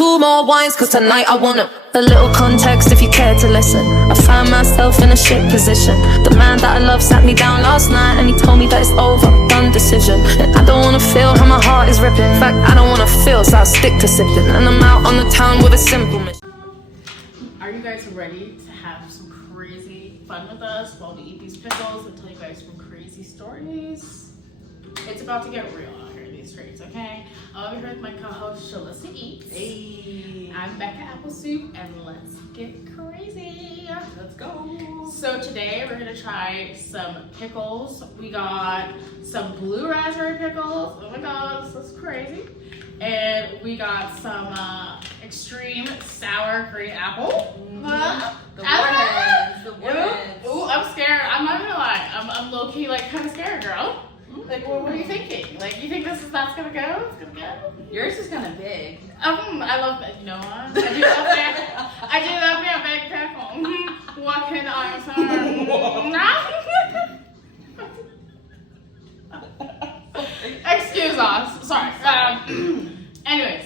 2 more wines, cause tonight I want a little context if you care to listen. I found myself in a shit position. The man that I love sat me down last night and he told me that it's over, done decision. And I don't wanna feel how my heart is ripping. In fact, I don't wanna feel, so I'll stick to sipping. And I'm out on the town with a simple mission. Are you guys ready to have some crazy fun with us while we eat these pickles and tell you guys some crazy stories? It's about to get real out here in these streets, okay? I'm over here with my co-host Shalissa Eats. Hey, I'm Becca Applesoup, and let's get crazy. let's go. So today we're gonna try some pickles. We got some blue raspberry pickles. Oh my god, this is crazy. And we got some extreme sour green apple. The warheads, the warheads. Ooh, I'm scared. I'm not gonna lie. I'm low key like kind of scared, girl. Like, what are you thinking? Like, you think that's gonna go? It's gonna go? Yours is kind of big. I love that. You know what? I do love me a big pickle. What can I say? Excuse us. Sorry. Anyways,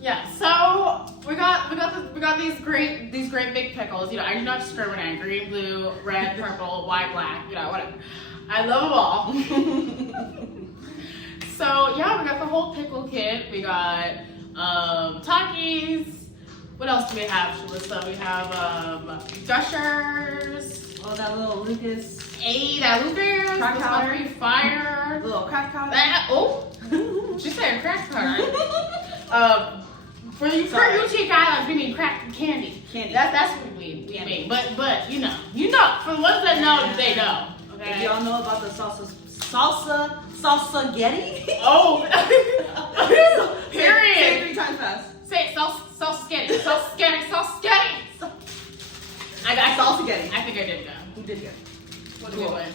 yeah. So we got these great big pickles. You know, I do not discriminate. Green, blue, red, purple, white, black. You know, whatever. I love them all. So yeah, we got the whole pickle kit. We got Takis. What else do we have, Shalissa? We have gushers. Oh, that little Lucas. Hey, that Lucas. Crack powder. Fire. Little crack powder. She said crack powder. For you cheap islands, we mean crack candy. Candy. That's what we mean. But you know, for the ones that know, they know. Okay. If y'all know about the salsa getty. Oh. Period. Say it 3 times fast. Say it, sauce getty. I got salsa getty. I think I did go. Who did good? What do we win?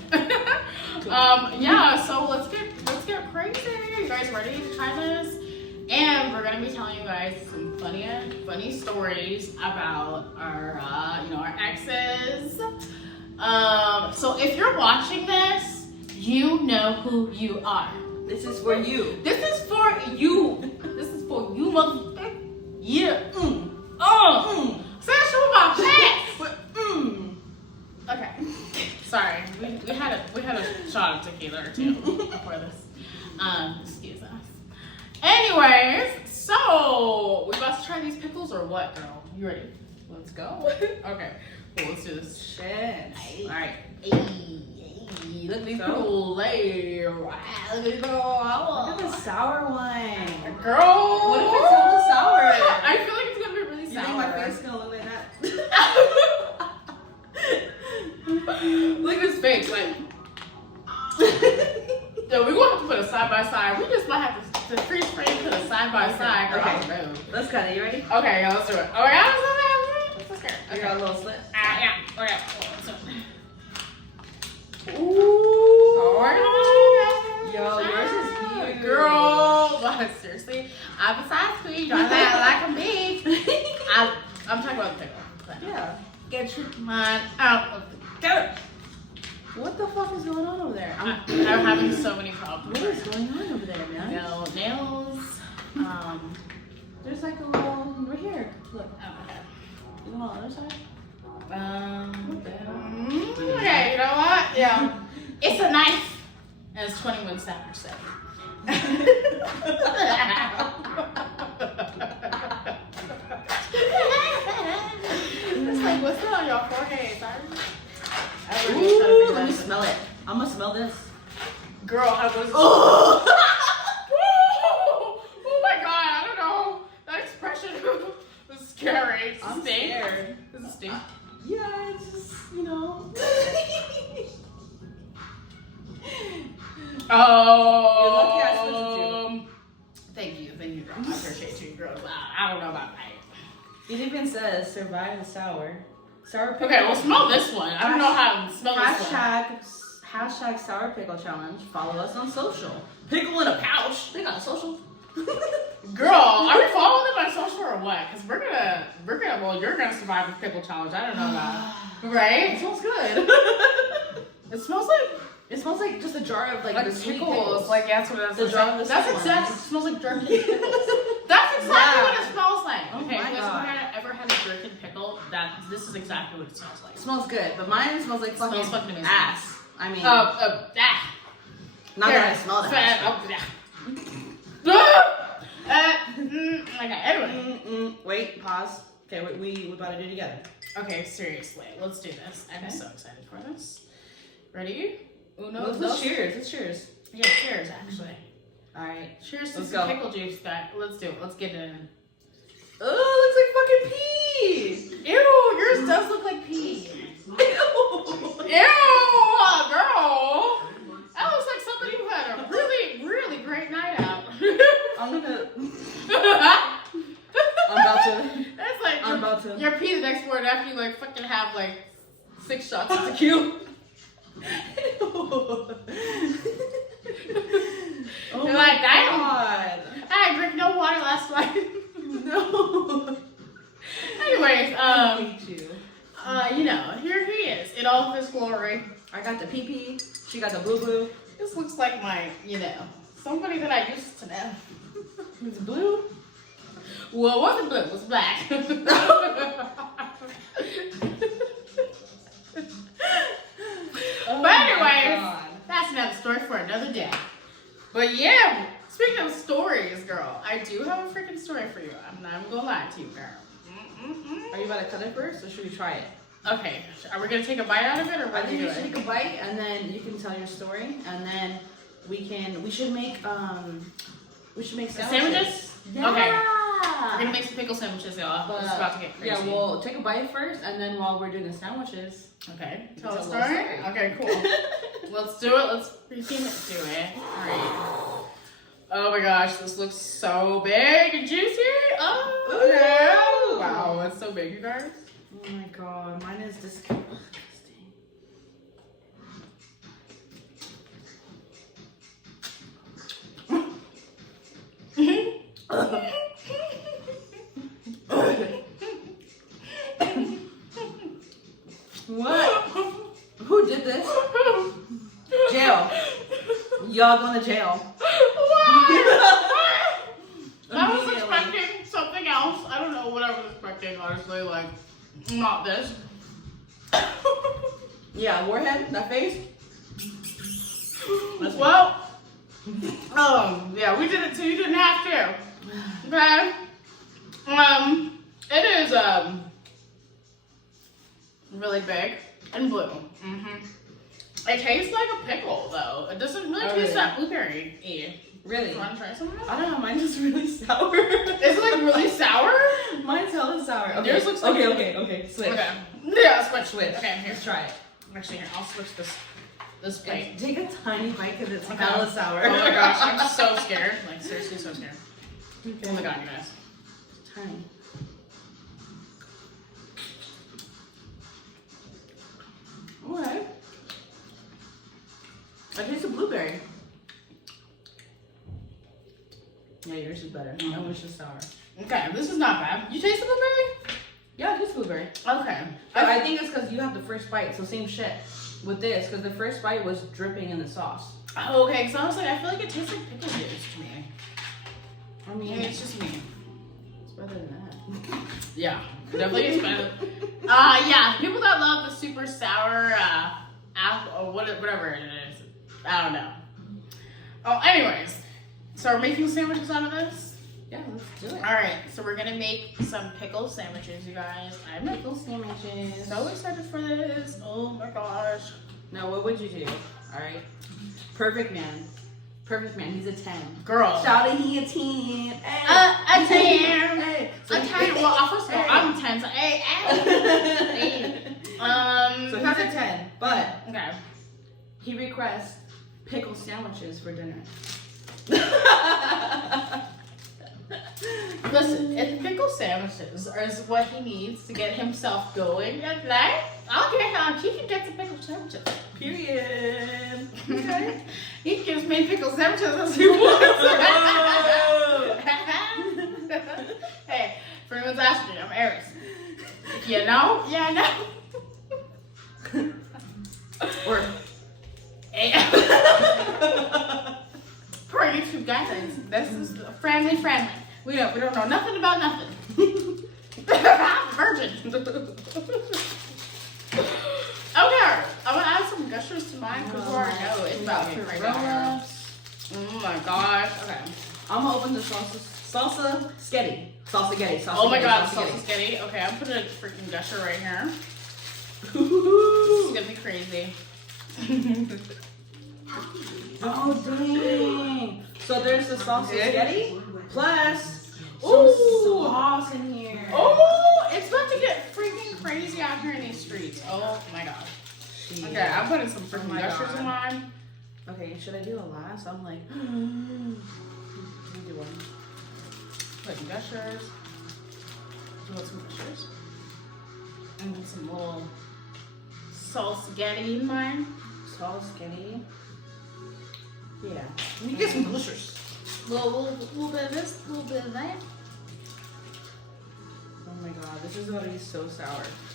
Yeah, so let's get crazy. You guys ready to try this? And we're gonna be telling you guys some funny stories about our our exes. So if you're watching this, you know who you are. This is for you. This is for you. This is for you, motherfucker. Yeah. Say that shit with my pants. Okay. Sorry. We had a shot of tequila or two before this. Excuse us. Anyways, so we about to try these pickles or what, girl? You ready? Let's go. Okay. Well, let's do this. Shit. All right. Hey, look at me cool. Hey, look at me go. Look at the sour one. Girl. What if it's all sour? I feel like it's gonna be really sour. You think my face is gonna look like that? Look at his face, like. So we're gonna have to put a side by side. We just might have to freeze frame put a side by side. Girl. Okay. Let's cut it. You ready? Okay, yeah, let's do it. Oh yeah, let's go. You got a little slit. Yeah. Okay. Ooh. Oh, yo, yours is huge. Girl, but seriously, I'm a size queen. Don't like I'm big. I'm talking about the pickle. Yeah. Get your mind out of the dirt. What the fuck is going on over there? I'm having so many problems. What is going on over there, man? No nails. There's like a little right here. Look. Okay. You know on the other side? Okay, you know what? Yeah. It's a knife. And it's 21 snappers set. It's like, what's that on your forehead? Ooh, let me smell it. I'm gonna smell this. Girl, I was. Oh! Oh my god, I don't know. That expression was scary. I'm stink? scared. Does it stink? Yeah, it's just, you know. Oh. You're lucky I switched Thank you, girl. I appreciate you, girls. I don't know about that. It even says survive the sour. Sour pickle. Okay, well, smell this one. I don't know how to smell this one. Hashtag sour pickle challenge. Follow us on social. Pickle in a pouch. They got a social. Girl, are we following them on social or what? Because well, you're gonna survive the pickle challenge. I don't know that. Right? It smells good. It smells like just a jar of like the the sweet pickles. pickles. Like that's what The jar of the That's sweet exactly. ones. It smells like jar of pickles. That's exactly what it smells like. Oh this is exactly what it smells like. It smells good, but mine smells like fucking, amazing. ass. I mean, Not that I smell that. Okay, anyway. Wait, pause. Okay, we about to do it together. Okay, seriously, let's do this. I'm so excited for this. Ready? Uno, Let's dos. cheers. Let's cheers. Yeah, cheers, actually. All right. Cheers to Let's some go. pickle juice, guys. Let's do it. Let's get it in. Oh, it looks like fucking pee. Ew, yours does look like pee. Ew. Ew, girl. That looks like somebody who had a really, really great night out. I'm about to. That's like I'm about to. your pee the next morning after you like fucking have like 6 shots of tequila. Oh You're my like, damn. god. I drank no water last night. No. Anyways, I hate you. here he is in all of his glory. I got the pee. She got the blue. This looks like my, somebody that I used to know. It's blue. Well, it wasn't blue, it was black. Oh But my anyways, God. that's another story for another day. But yeah, speaking of stories, girl, I do have a freaking story for you. I'm not even gonna lie to you, girl. Are you about to cut it first, or should we try it? Okay, are we gonna take a bite out of it, or I what are we think you should doing? take a bite, and then you can tell your story, and then we should make sandwiches. Sandwiches? Yeah. Okay. We're gonna make some pickle sandwiches, y'all. But, It's about to get crazy. yeah, we'll take a bite first, and then while we're doing the sandwiches, Okay, tell Tell a a story. story. Okay, cool. Let's do it. Let's freaking do it. All right. Oh my gosh, this looks so big and juicy. Oh, yeah. Ooh. Wow, it's so big, you guys. oh my god, mine is disgusting. What? Who did this? Jail. Y'all going to jail. I was Immediately. expecting something else. I don't know what I was expecting, honestly. Like, not this. Yeah, warhead, that face. That's Well, yeah, we did it too. You didn't have to. Okay. It is really big and blue. It tastes like a pickle though. It doesn't really taste that blueberry-y. Really? You want to try some of it? I don't know, mine's just really sour. Is it like really sour? Mine's hella sour. Okay. Yours looks like okay. Switch. Okay. Yeah, switch. Switch. Okay, here. Let's try it. Actually, here, I'll switch this plate. And take a tiny bite because it's Okay. hella sour. Oh my gosh, I'm so scared. Like, seriously, so scared. Okay. Oh my god, you guys. Tiny. Alright. I taste the blueberry. Yeah, yours is better. That one's just sour. Okay, this is not bad. You taste the blueberry? Yeah, it is blueberry. Okay. I think it's because you have the first bite, so same shit with this, because the first bite was dripping in the sauce. Oh, okay, because honestly, I feel like it tastes like pickle juice to me. I mean, Maybe it's just me. it's better than that. Yeah, definitely is better. Yeah, people that love the super sour apple or whatever it is. I don't know. Oh, anyways, so we're making sandwiches out of this. Yeah, let's do it. All right, so we're gonna make some pickle sandwiches, you guys. I'm Pickle sandwiches. so excited for this. Oh my gosh. Now, what would you do? Alright. Perfect man. Perfect man. He's a 10. Girl. Shouting, he a 10. A 10. Hey. A 10. Well, first of all, I'm 10, so hey. So he's a 10, but Okay. he requests pickle sandwiches for dinner. Listen, if pickle sandwiches is what he needs to get himself going at night, he can get some pickle sandwiches. Period. Okay. He can just make pickle sandwiches as he wants. Hey, for anyone's asking, I'm Aries. You know? Yeah, I know. Or Hey. Per YouTube guys, this is friendly. We don't know nothing about nothing. I'm a virgin. got get crazy. roll-ups. Oh my gosh. Okay. I'm gonna open the salsa sketty. Oh my god, salsa sketty. sketty. Okay, I'm putting a freaking gusher right here. This Ooh. is gonna be crazy. Oh dang! So there's the salsa spaghetti plus some Ooh. sauce in here. Oh, it's about to get freaking crazy out here in these streets. Oh my gosh. Yeah. Okay, I'm putting some freaking my gushers God. in mine. Okay, should I do a last? I'm like, let me do one. Putting gushers. You want some gushers? And then some little salsa spaghetti in mine. Salsa spaghetti. Yeah. Let me get some gushers. Little bit of this, a little bit of that. Oh my god, this is gonna be so sour.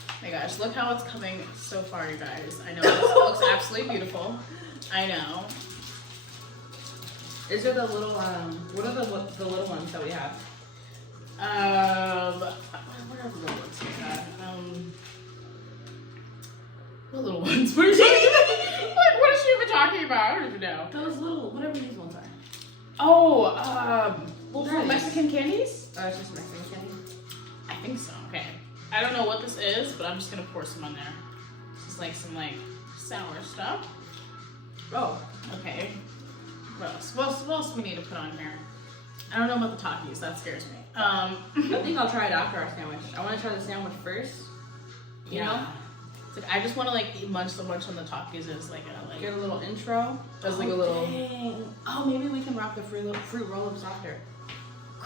Oh my gosh, look how it's coming so far, you guys. I know it looks absolutely beautiful. I know. Is there the little what are the little ones that we have? What are the little ones we got? What little ones? What is she? What is she even talking about? I don't even know. Those little whatever these ones are. Oh, little Nice. Mexican candies? It's just Mexican candy. I think so. Okay. I don't know what this is, but I'm just gonna pour some on there. Just like some sour stuff. Oh. Okay. What else? What else we need to put on here? I don't know about the Takis. That scares me. I think I'll try it after our sandwich. I want to try the sandwich first. You know? It's like I just want to munch so much on the Takis as Get a little intro. as a little. Dang. Oh, maybe we can wrap the fruit roll-ups after.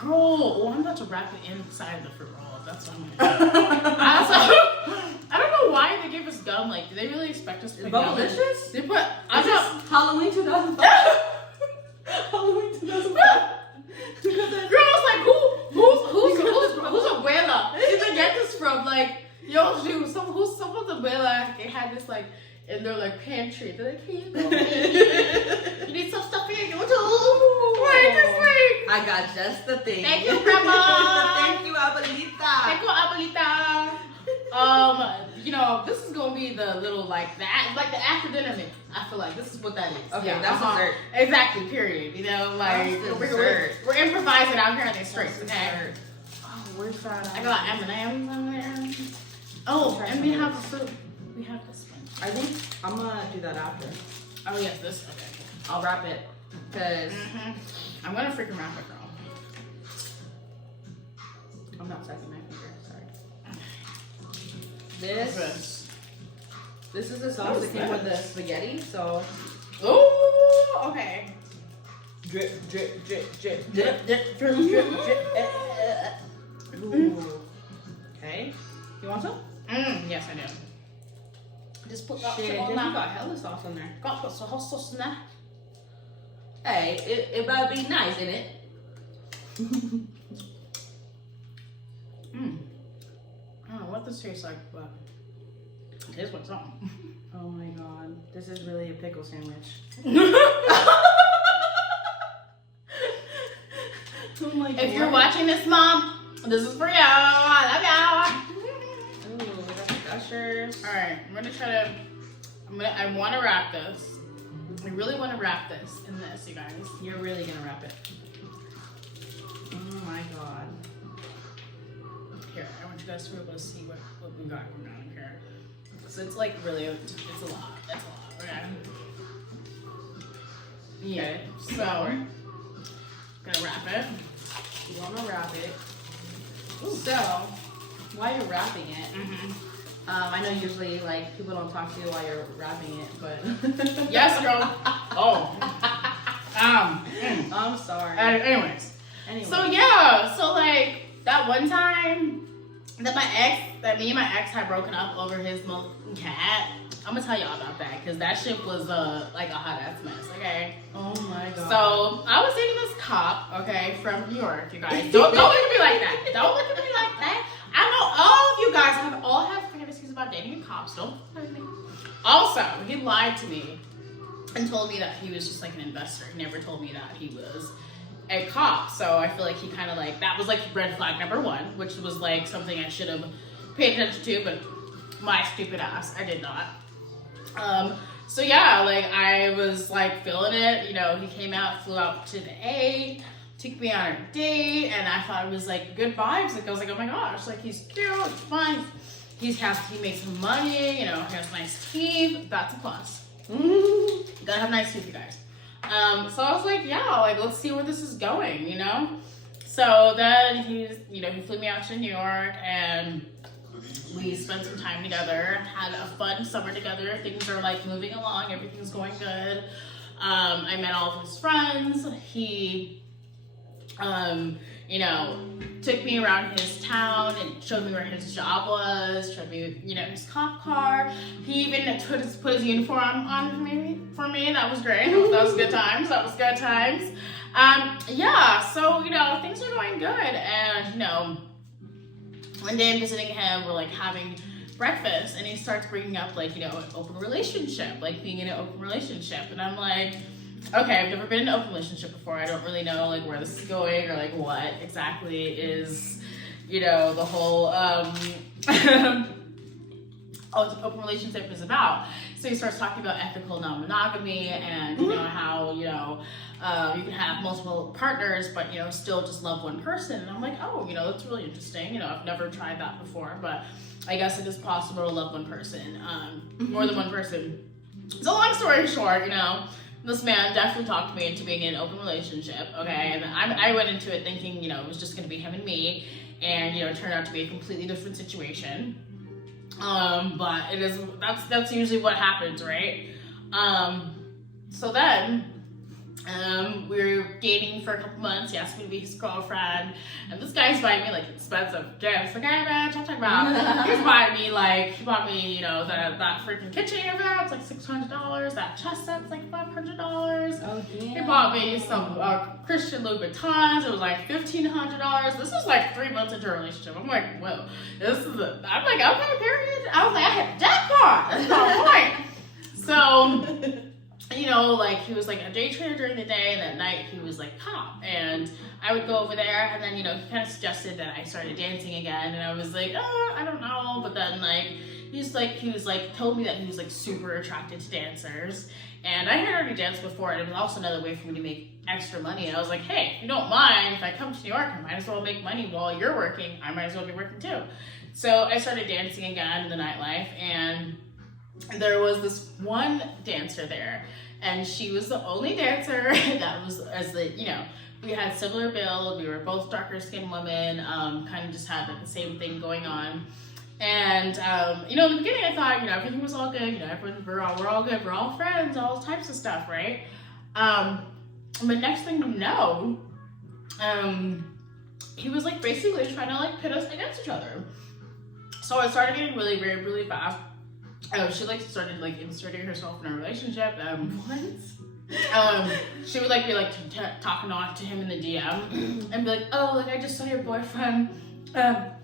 Girl, well, I'm about to wrap it inside the fruit roll. That's what I'm gonna do. I don't know why they gave us gum. Like, do they really expect us to put gum? Bubblicious? They put. I Is know. this Halloween 2005? Halloween 2005. Girl, I was like, who's abuela? Where did they get this from? Like, yo, dude, someone's abuela. They had this in their pantry. They're like, here you go. You need some stuff here. You want to? I got just the thing. Thank you, Grandma. Thank you, Abuelita. Thank you, Abuelita. This is gonna be the little that, like the after dinner meal. I feel like this is what that is. Okay, Yeah, that's dessert. Exactly. Period. That's we're dessert. improvising out here on these streets. That's Okay. dessert. Oh, where's that? I got M&M's in there. Oh, and we have the fruit. We have this one. I think I'm gonna do that after. Oh yes, this. Okay. I'll wrap it because I'm gonna freaking wrap it, girl. I'm not sucking my finger. Sorry. This. This is the sauce that came with the spaghetti. So Ooh, okay. drip, drip, drip, drip, Drip, drip, drip, drip, drip. Ooh. Okay. You want some? Yes, I do. Just put that Shit, shit you on that. got hella sauce on there. Got put some hot sauce in there. Hey, it better be nice, innit? I don't know what this tastes like, but it tastes like something. Oh my god, this is really a pickle sandwich. If you're watching this, Mom, this is for you. I love Ooh, we got the gushers. you. All right, I'm gonna try to. I want to wrap this. I really want to wrap this in this, you guys. You're really gonna wrap it. Oh my god. Here, I want you guys to be able to see what we got going on here. So it's really, it's a lot. It's a lot. Okay. Yeah. So gonna wrap it. You wanna wrap it. So, while you're wrapping it, I know usually people don't talk to you while you're wrapping it, but Yes, girl. Oh. I'm sorry. Anyways. Anyway. So yeah. So that one time that me and my ex had broken up over his cat. I'm gonna tell y'all about that because that shit was a hot ass mess. Okay. Oh my god. So I was dating this cop, okay, from New York. You guys, don't look at me like that. Don't look at me like that. I know all of you guys have fantasies about dating cops. Don't lie to me. Also, he lied to me and told me that he was just an investor. He never told me that he was a cop. So I feel like he kind of that was red flag number one, which was something I should have paid attention to, but my stupid ass, I did not. So yeah, like I was like feeling it, you know, he came out, flew out to the A, took me on a date, and I thought it was like good vibes. Like I was like, oh my gosh, like he's cute, he's fun, he makes some money, you know, he has nice teeth, that's a plus. You gotta have nice teeth, you guys. So I was like, yeah, like let's see where this is going, you know? So then he flew me out to New York and we spent some time together, had a fun summer together. Things are like moving along, everything's going good. I met all of his friends. He, you know, took me around his town and showed me where his job was, showed me, you know, his cop car. He even put his uniform on for me. That was great. That was good times. Yeah, so, you know, things are going good. And, you know, one day I'm visiting him, we're like having breakfast, and he starts bringing up like, you know, an open relationship, like being in an open relationship. And I'm like, okay, I've never been in an open relationship before. I don't really know like where this is going or like what exactly is, you know, the whole open relationship is about. So he starts talking about ethical non-monogamy and, you know, how, you know, you can have multiple partners, but, you know, still just love one person. And I'm like, oh, you know, that's really interesting. You know, I've never tried that before, but I guess it is possible to love one person, more than one person. So long story short, you know, this man definitely talked me into being in an open relationship, okay? And I went into it thinking, you know, it was just gonna be him and me, and, you know, it turned out to be a completely different situation. But that's usually what happens, right? So then, we were dating for a couple months. He asked me to be his girlfriend, and this guy's buying me like expensive gifts. Like, hey man, what you talking about? He bought me, you know, that freaking kitchen over there. It's like $600. That chest set's like $500. Oh yeah. He bought me some Christian Louboutins. It was like $1,500. This was like 3 months into a relationship. I'm like, whoa, I'm like, okay, period. I was like, I hit jackpot. That's my point. So. You know, like he was like a day trader during the day, and at night he was like cop, and I would go over there, and then, you know, he kind of suggested that I started dancing again, and I was like, oh, I don't know, but then like he was like told me that he was like super attracted to dancers, and I had already danced before, and it was also another way for me to make extra money. And I was like, hey, if you don't mind, if I come to New York, I might as well make money while you're working. I might as well be working too. So I started dancing again in the nightlife, and there was this one dancer there, and she was the only dancer that was, you know, we had similar build, we were both darker skinned women, kind of just had like the same thing going on. And, you know, in the beginning I thought, you know, everything was all good, you know, we're all good, we're all friends, all types of stuff, right? But next thing you know, he was like basically trying to like pit us against each other. So it started getting really weird, really fast. She like started like inserting herself in our relationship. She would like be like talking on to him in the DM and be like, oh, like I just saw your boyfriend at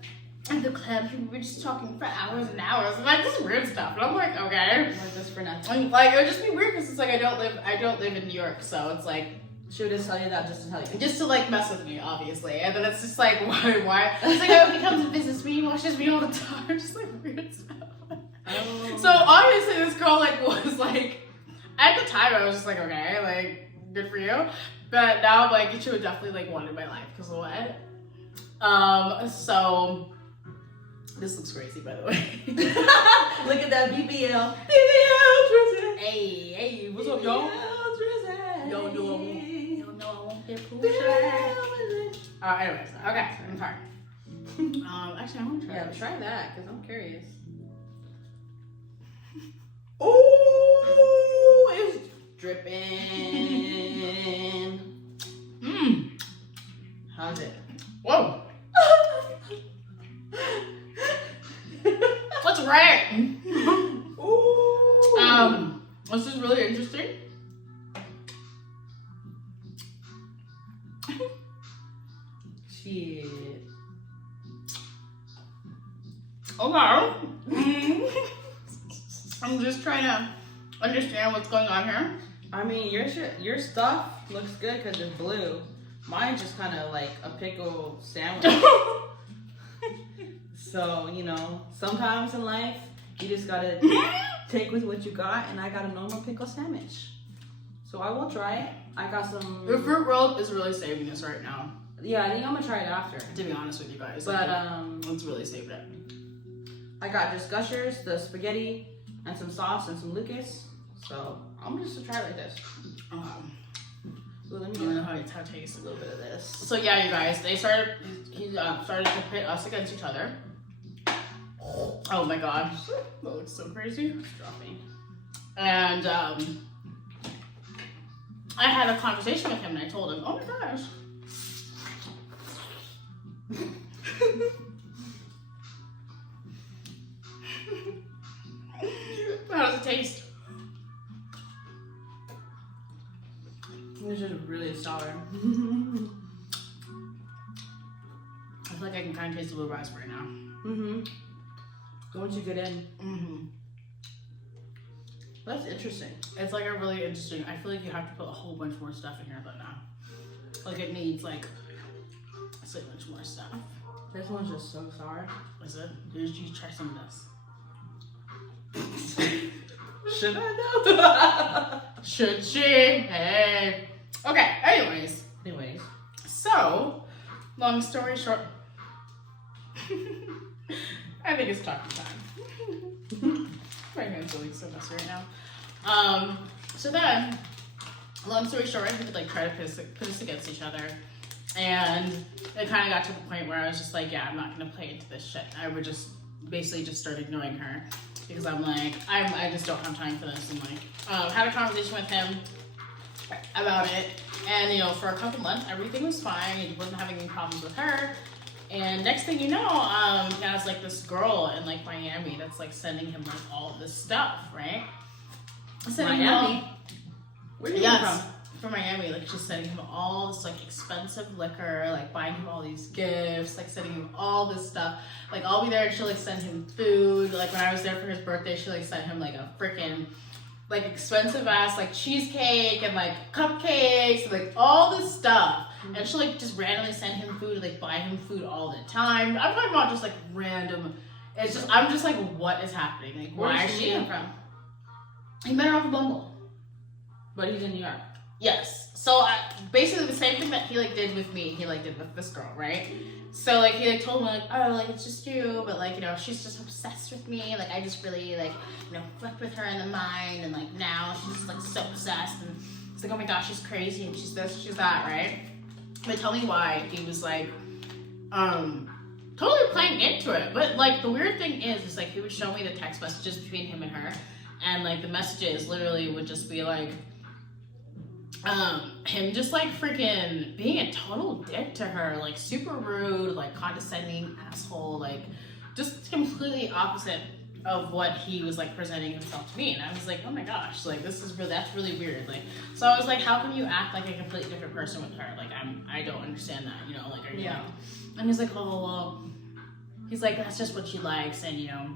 the club. We were just talking for hours and hours, and like this weird stuff. And I'm like, okay, like just for nothing. Like it would just be weird because it's like I don't live in New York, so it's like. She would just tell you that just to tell you. Just to like mess with me, obviously. And then it's just like, why? It's like, oh, he comes and visits me, he watches me all the time. Just like weird stuff. Oh. So obviously this girl like was like, at the time I was just like, okay, like, good for you. But now I'm like, she would definitely like want in my life because of what? So, this looks crazy by the way. Look at that BBL. BBL, hey, what's up, y'all? Y'all know I won't get pulled. Anyways, okay, I'm sorry. Actually, I want to try. Yeah, try that because I'm curious. Oh, it's dripping. How's it? Whoa. What's right? Ooh. This is really interesting. Shit. Okay. I'm just trying to understand what's going on here. I mean, your stuff looks good because it's blue. Mine's just kind of like a pickle sandwich. So, you know, sometimes in life, you just gotta take with what you got, and I got a normal pickle sandwich. So I will try it. I got some. The fruit roll is really saving this right now. Yeah, I think I'm gonna try it after. To be honest with you guys, But it's really saving it. I got just Gushers, the spaghetti, and some sauce and some Lucas. So I'm just gonna try it like this. So let me know how it tastes. a little bit of this. So yeah, you guys, he started to pit us against each other. Oh my gosh, that looks so crazy. It's dropping. And I had a conversation with him, and I told him, "Oh my gosh." How does it taste? It's just really sour. I feel like I can kind of taste the blue raspberry now. Once you get in. That's interesting. It's like a really interesting. I feel like you have to put a whole bunch more stuff in here than now. Like it needs like so much more stuff. This one's just so sour. Is it? Did you try some of this? Should I know? Should she? Hey. Okay. Anyways. So, long story short, I think it's talking time. My hands are like so messy right now. So then, long story short, we could like try to put us against each other, and it kind of got to the point where I was just like, yeah, I'm not gonna play into this shit. I would just basically just start ignoring her because I'm like, I just don't have time for this. And like, had a conversation with him about it, and you know, for a couple months, everything was fine. He wasn't having any problems with her. And next thing you know, he has like this girl in like Miami that's like sending him like all this stuff, right? Miami? Where are you from? From Miami. Like she's sending him all this like expensive liquor, like buying him all these gifts, like sending him all this stuff. Like I'll be there and she'll like send him food. Like when I was there for his birthday, she like sent him like a freaking like expensive ass like cheesecake and like cupcakes and like all this stuff. And she'll like just randomly send him food, like buy him food all the time. I'm talking about just like random. It's just I'm just like, what is happening? Like why is she from? He met her off of Bumble. But he's in New York. Yes. So basically the same thing that he like did with me, he like did with this girl, right? So like he like told me like, oh, like it's just you, but like, you know, she's just obsessed with me. Like I just really like, you know, fucked with her in the mind, and like now she's just like so obsessed, and it's like, oh my gosh, she's crazy, and she's this, she's that, right? But tell me why he was like totally playing into it. But like the weird thing is like he would show me the text messages between him and her, and like the messages literally would just be like him just like freaking being a total dick to her, like super rude, like condescending asshole, like just completely opposite of what he was like presenting himself to me. And I was like, oh my gosh, like this is really, that's really weird. Like, so I was like, how can you act like a completely different person with her? Like I don't understand that, you know, like, are you know? And he's like, oh well, he's like, that's just what she likes, and you know,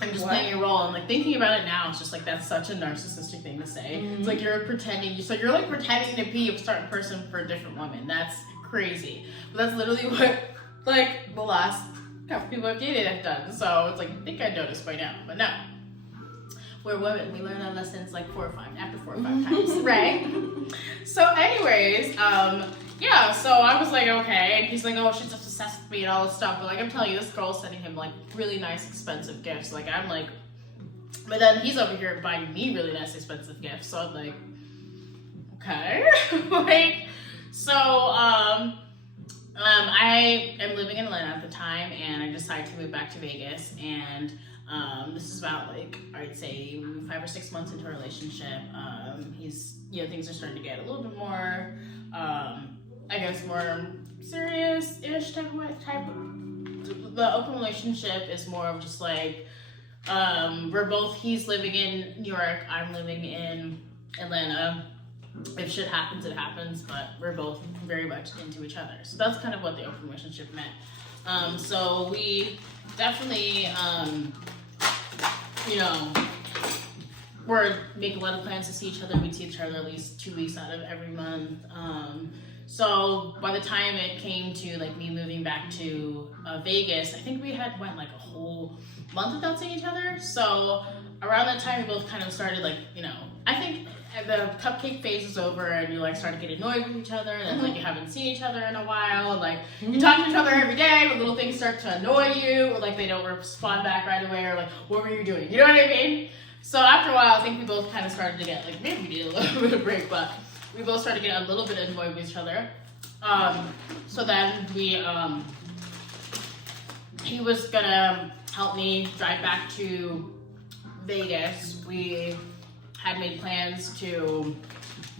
I'm just playing a role. And like thinking about it now, it's just like that's such a narcissistic thing to say. It's like you're pretending, so you're like pretending to be a certain person for a different woman. That's crazy. But that's literally what like the last couple people I've dated have done. So it's like I think I noticed by now, but no. We're women. We learn our lessons like 4 or 5 times, right? So anyways, yeah, so I was like, okay, and he's like, oh, she's just obsessed with me and all this stuff, but like, I'm telling you, this girl's sending him like really nice, expensive gifts, like, I'm like, but then he's over here buying me really nice, expensive gifts, so I'm like, okay, like, so, I am living in Atlanta at the time, and I decided to move back to Vegas, and this is about like, I'd say 5 or 6 months into a relationship. He's, you know, things are starting to get a little bit more, I guess more serious-ish type of, the open relationship is more of just like, we're both, he's living in New York, I'm living in Atlanta. If shit happens, it happens, but we're both very much into each other. So that's kind of what the open relationship meant. So we definitely, you know, we're making a lot of plans to see each other. We see each other at least 2 weeks out of every month. So by the time it came to like me moving back to Vegas, I think we had went like a whole month without seeing each other. So around that time, we both kind of started like, you know, I think the cupcake phase is over and you like start to get annoyed with each other and like you haven't seen each other in a while. And, like you talk to each other every day, but little things start to annoy you, or like they don't respond back right away, or like, what were you doing? You know what I mean? So after a while, I think we both kind of started to get like, maybe we needed a little bit of break, but we both started to get a little bit annoyed with each other. So then he was gonna help me drive back to Vegas. We had made plans to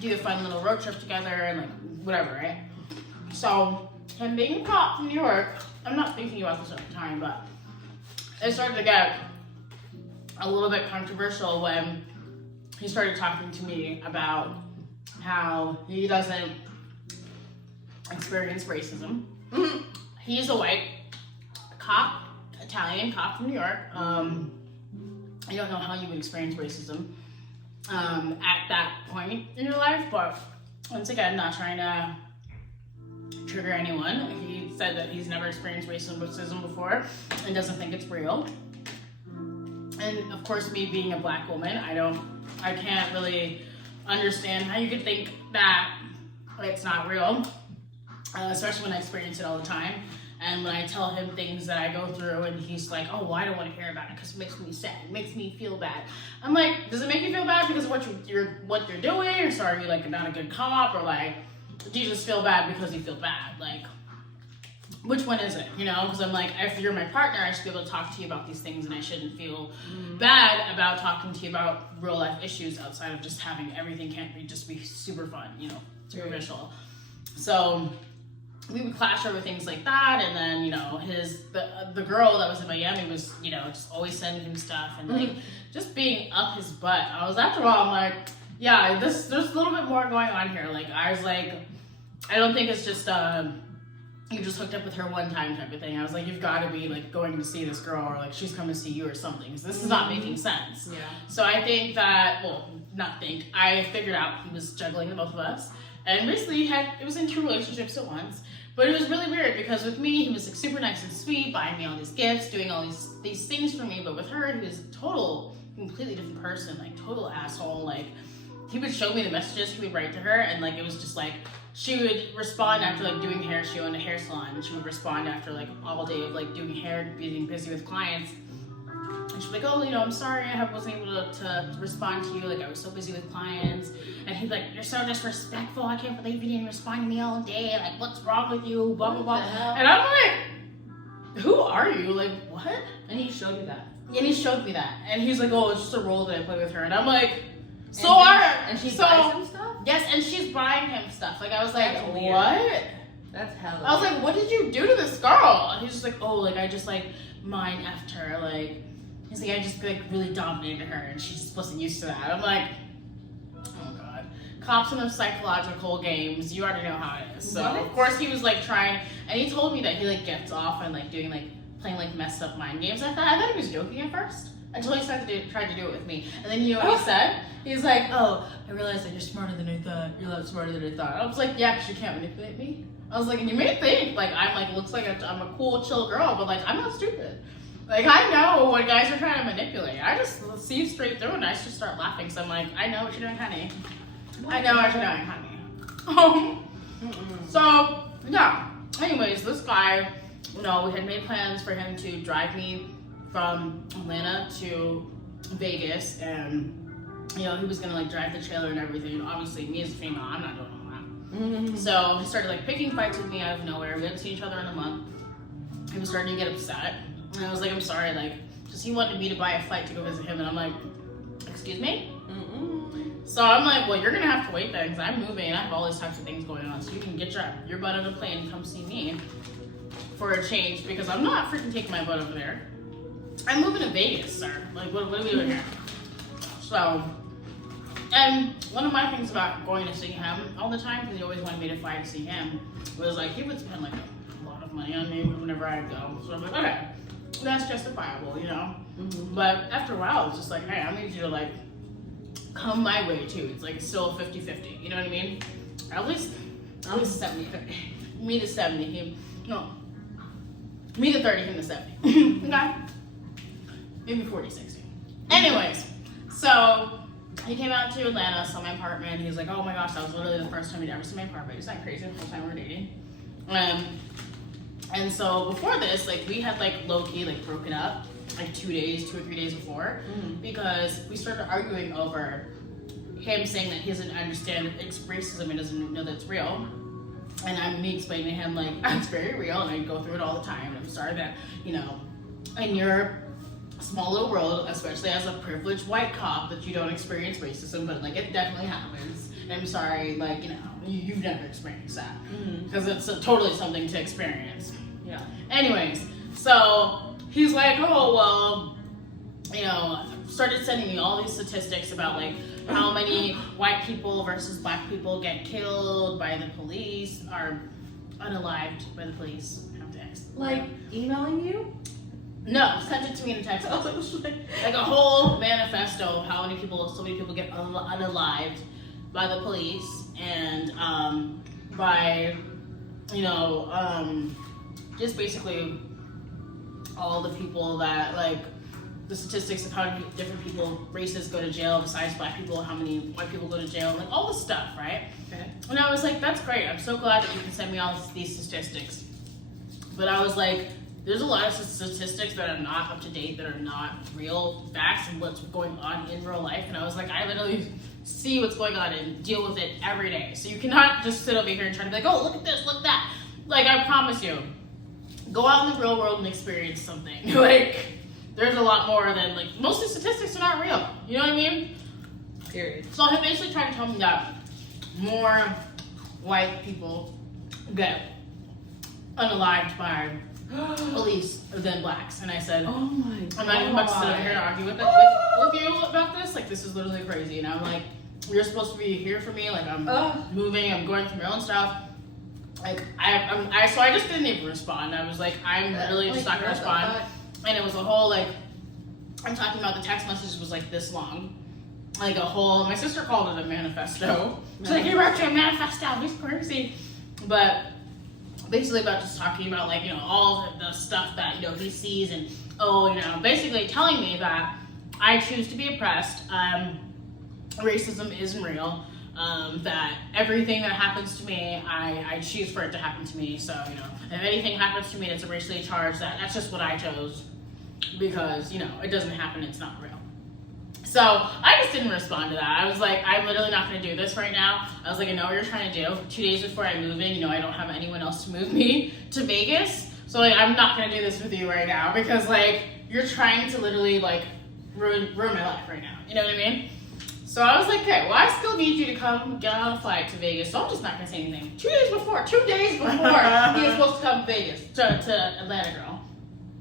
do a fun little road trip together and like whatever, right? So him being a cop from New York, I'm not thinking about this at the time, but it started to get a little bit controversial when he started talking to me about how he doesn't experience racism. He's a white cop, Italian cop from New York. I don't know how you would experience racism at that point in your life, but once again, not trying to trigger anyone. He said that he's never experienced racism before and doesn't think it's real. And of course, me being a black woman, I can't really understand how you could think that it's not real, especially when I experience it all the time. And when I tell him things that I go through and he's like, oh, well, I don't want to hear about it because it makes me sad, it makes me feel bad. I'm like, does it make you feel bad because of what you're doing? Or so are you like not a good cop? Or like, do you just feel bad because you feel bad? Like, which one is it? You know, because I'm like, if you're my partner, I should be able to talk to you about these things and I shouldn't feel bad about talking to you about real life issues outside of just having everything can't be just be super fun, you know, superficial. So we would clash over things like that, and then, you know, the girl that was in Miami was, you know, just always sending him stuff and like just being up his butt. After a while, I'm like, yeah, there's a little bit more going on here. Like, I was like, I don't think it's just you just hooked up with her one time type of thing. I was like, you've got to be like going to see this girl, or like she's coming to see you or something. Because this is not making sense. Yeah. So I think that, I figured out he was juggling the both of us. And basically it was in 2 relationships at once. But it was really weird because with me, he was like super nice and sweet, buying me all these gifts, doing all these things for me. But with her, he was a completely different person, like total asshole. Like, he would show me the messages he would write to her, and like it was just like, she would respond after like doing hair. She owned a hair salon, and she would respond after like all day of like doing hair, being busy with clients. And she'd be like, oh, you know, I'm sorry I wasn't able to respond to you. Like, I was so busy with clients. And he'd be like, you're so disrespectful. I can't believe you didn't respond to me all day. Like, what's wrong with you? Blah, blah, blah. And I'm like, who are you? Like, what? And he showed you that. And he showed me that. And he's like, oh, it's just a role that I play with her. And I'm like, and she buys him stuff? Yes, and she's buying him stuff. Like, I was like, That's weird. What? That's hella I was like, what did you do to this girl? And he's just like, oh, like, I just, like, mind effed her. Like, he's like, I just, like, really dominated her, and she just wasn't used to that. I'm like, oh, God. Cops in those psychological games, you already know how it is. So, of course, he was, like, trying, and he told me that he, like, gets off on, like, doing, like, playing, like, messed up mind games like that. I thought he was joking at first, until he tried to do it with me. And then you know what he said? He's like, oh, I realized that you're smarter than I thought. You're a lot smarter than I thought. I was like, yeah, because you can't manipulate me. I was like, and you may think, like, I'm, like, looks like I'm a cool, chill girl, but, like, I'm not stupid. Like, I know what guys are trying to manipulate. I just see straight through and I just start laughing. So I'm like, I know what you're doing, honey. I know what you're doing, honey. So, yeah. Anyways, this guy, you know, we had made plans for him to drive me from Atlanta to Vegas. And, you know, he was going to, like, drive the trailer and everything. And obviously, me as a female, I'm not doing all that. So he started, like, picking fights with me out of nowhere. We hadn't seen each other in a month. He was starting to get upset. And I was like, I'm sorry, like, because he wanted me to buy a flight to go visit him, and I'm like, excuse me? So I'm like, well, you're going to have to wait then, because I'm moving, and I have all these types of things going on, so you can get your butt on a plane and come see me for a change, because I'm not freaking taking my butt over there. I'm moving to Vegas, sir. Like, what are we doing here? So, and one of my things about going to see him all the time, because he always wanted me to fly to see him, was like, he would spend, like, a lot of money on me whenever I go. So I'm like, okay. That's justifiable, you know? But after a while, it's just like, hey, I need you to, like, come my way, too. It's, like, still 50-50, you know what I mean? At least I'm 70, 30. Me to 70, him. No. Me to 30, him to 70. Okay? Maybe 40, 60. Anyways, so he came out to Atlanta, saw my apartment. He was like, oh my gosh, that was literally the first time he'd ever seen my apartment. It's not crazy the whole time we were dating. And so before this, like, we had like low-key like broken up like 2 or 3 days before because we started arguing over him saying that he doesn't understand racism and doesn't know that it's real. And me explaining to him like it's very real and I go through it all the time. And I'm sorry that, you know, in your small little world, especially as a privileged white cop, that you don't experience racism, but like it definitely happens. And I'm sorry, like, you know, you've never experienced that because it's totally something to experience. Yeah. Anyways, so he's like, oh well, you know, started sending me all these statistics about like how many white people versus black people get killed by the police or unalived by the police. I have to ask. Like emailing you? No, sent it to me in a text message. Like a whole manifesto of how many people, so many people get unalived by the police and by, you know, just basically all the people that like the statistics of how many different people, races go to jail besides black people, how many white people go to jail, like all this stuff, right? Okay. And I was like, that's great. I'm so glad that you can send me all these statistics. But I was like, there's a lot of statistics that are not up to date, that are not real facts and what's going on in real life. And I was like, I literally see what's going on and deal with it every day. So you cannot just sit over here and try to be like, oh, look at this, look at that. Like, I promise you, go out in the real world and experience something. Like, there's a lot more than, like, most of the statistics are not real. You know what I mean? Period. So he basically tried to tell me that more white people get unalived by police than blacks. And I said, Oh my god. I'm not even about to sit over here and argue with you about this. Like, this is literally crazy. And I'm like, you're supposed to be here for me. Like, I'm moving, I'm going through my own stuff. Like, so I just didn't even respond. I was like, I'm literally just not gonna respond. And it was a whole, like, I'm talking about the text message was like this long. Like a whole, my sister called it a manifesto. She's like, you wrote your manifesto, it's crazy. But basically about just talking about, like, you know, all the stuff that, you know, he sees and, oh, you know, basically telling me that I choose to be oppressed, racism isn't real, that everything that happens to me, I choose for it to happen to me. So, you know, if anything happens to me that's racially charged, that's just what I chose because, you know, it doesn't happen, it's not real. So I just didn't respond to that. I was like, I'm literally not going to do this right now. I was like, I know what you're trying to do. 2 days before I move in, you know, I don't have anyone else to move me to Vegas. So, like, I'm not going to do this with you right now because, like, you're trying to literally, like, ruin my life right now. You know what I mean? So I was like, okay, well, I still need you to come get on a flight to Vegas. So I'm just not going to say anything. 2 days before he was supposed to come to Vegas, to Atlanta, girl.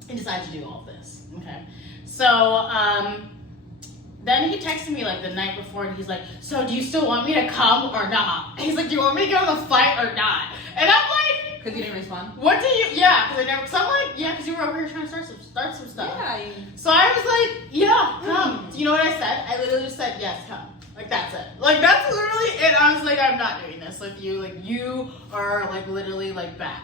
He decided to do all this. Okay. So, then he texted me like the night before and he's like, so do you still want me to come or not? He's like, do you want me to get on the flight or not? And I'm like, because you didn't respond? What do you, yeah, because I never, so I'm like, yeah, because you were over here trying to start some stuff. Yeah. So I was like, yeah, come. Do you know what I said? I literally just said, yes, come. Like, that's it. Like, that's literally it. I was like, I'm not doing this with you. Like, you are like literally like bat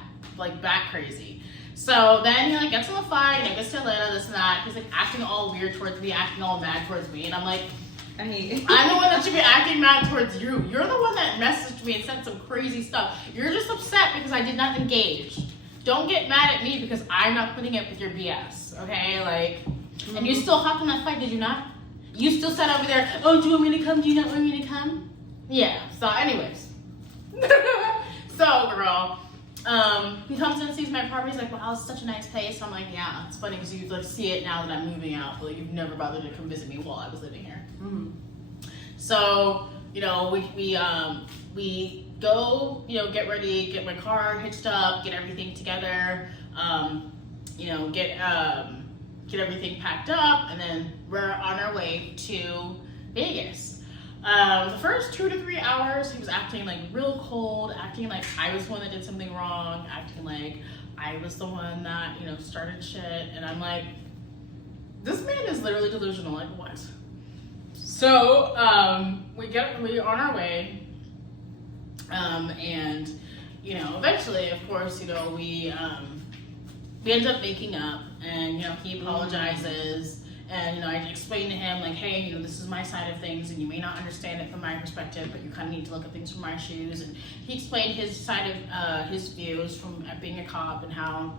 crazy. So then he like gets on the flight, and gets to Atlanta, this and that. He's like acting all weird towards me, acting all mad towards me, and I'm like, I'm the one that should be acting mad towards you. You're the one that messaged me and said some crazy stuff. You're just upset because I did not engage. Don't get mad at me because I'm not putting up with your BS, okay? Like, and you still hopped on that flight, did you not? You still sat over there, oh, do you want me to come? Do you not want me to come? Yeah, so anyways. So, girl. He comes in and sees my apartment. He's like, wow, it's such a nice place. I'm like, yeah, it's funny because you like see it now that I'm moving out, but like you've never bothered to come visit me while I was living here. So, you know, we go, you know, get ready, get my car hitched up, get everything together, you know, get everything packed up, and then we're on our way to Vegas. The first 2 to 3 hours, he was acting like real cold, acting like I was the one that did something wrong, acting like I was the one that, you know, started shit. And I'm like, this man is literally delusional. Like, what? So, we're on our way, and you know, eventually, of course, you know, we end up making up, and, you know, he apologizes, and, you know, I explain to him, like, hey, you know, this is my side of things, and you may not understand it from my perspective, but you kind of need to look at things from my shoes. And he explained his side of his views from being a cop, and how,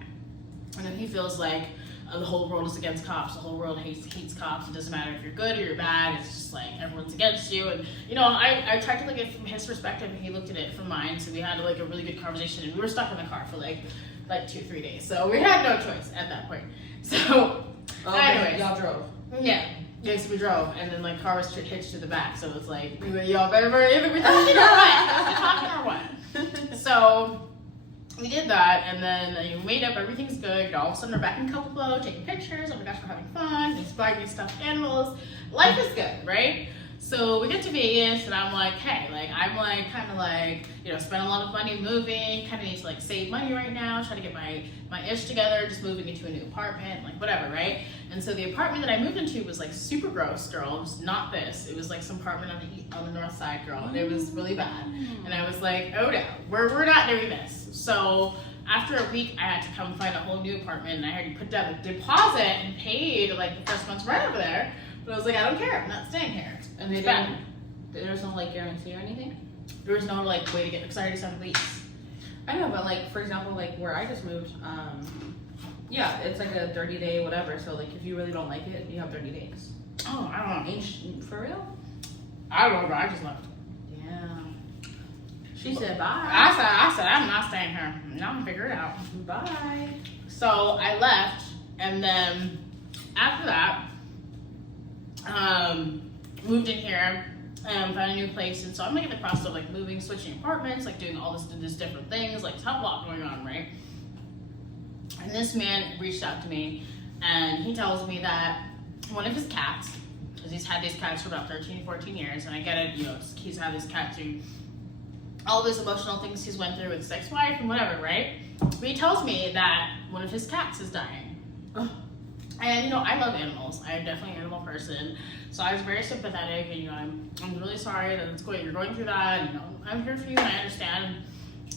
you know, he feels like the whole world is against cops. The whole world hates cops. It doesn't matter if you're good or you're bad. It's just like everyone's against you. And, you know, I tried to look at it from his perspective, and he looked at it from mine. So we had like a really good conversation, and we were stuck in the car for like 2-3 days. So we had no choice at that point. So anyway, y'all drove. Yeah. Yes, we drove, and then like car was hitched to the back. So it's like, y'all better either we talking or what? We talking or what? So we did that, and then you made up, everything's good. All of a sudden, we're back in Cocoa, taking pictures. Oh my gosh, we're having fun. He's buying me stuffed animals. Life is good, right? So we get to Vegas, and I'm like, hey, like, I'm like, kind of like, you know, spend a lot of money moving, kind of need to like save money right now, try to get my ish together, just moving into a new apartment, like whatever, right? And so the apartment that I moved into was like super gross, girl. It was not this. It was like some apartment on the north side, girl, and it was really bad. And I was like, oh no, we're not doing this. So after a week, I had to come find a whole new apartment, and I had to put down a deposit and paid like the first month's rent over there. But I was like, I don't care. I'm not staying here. And there was no like guarantee or anything? There was no like way to get, because I already signed a lease. I know, but like, for example, like where I just moved, yeah, it's like a 30-day whatever. So like, if you really don't like it, you have 30 days. Oh, I don't know. For real? I don't know. I just left. Yeah. She said bye. I said I'm not staying here. Now I'm gonna figure it out. Bye. So I left, and then after that, moved in here and found a new place. And so I'm like in the process of like moving, switching apartments, like doing all this different things, like top lot going on, right? And this man reached out to me, and he tells me that one of his cats, because he's had these cats for about 13, 14 years, and I get it, you know, he's had this cat through all these emotional things he's went through with his ex-wife and whatever, right? But he tells me that one of his cats is dying. And, you know, I love animals. I'm definitely an animal person. So I was very sympathetic, and, you know, I'm really sorry that you're going through that. You know, I'm here for you, and I understand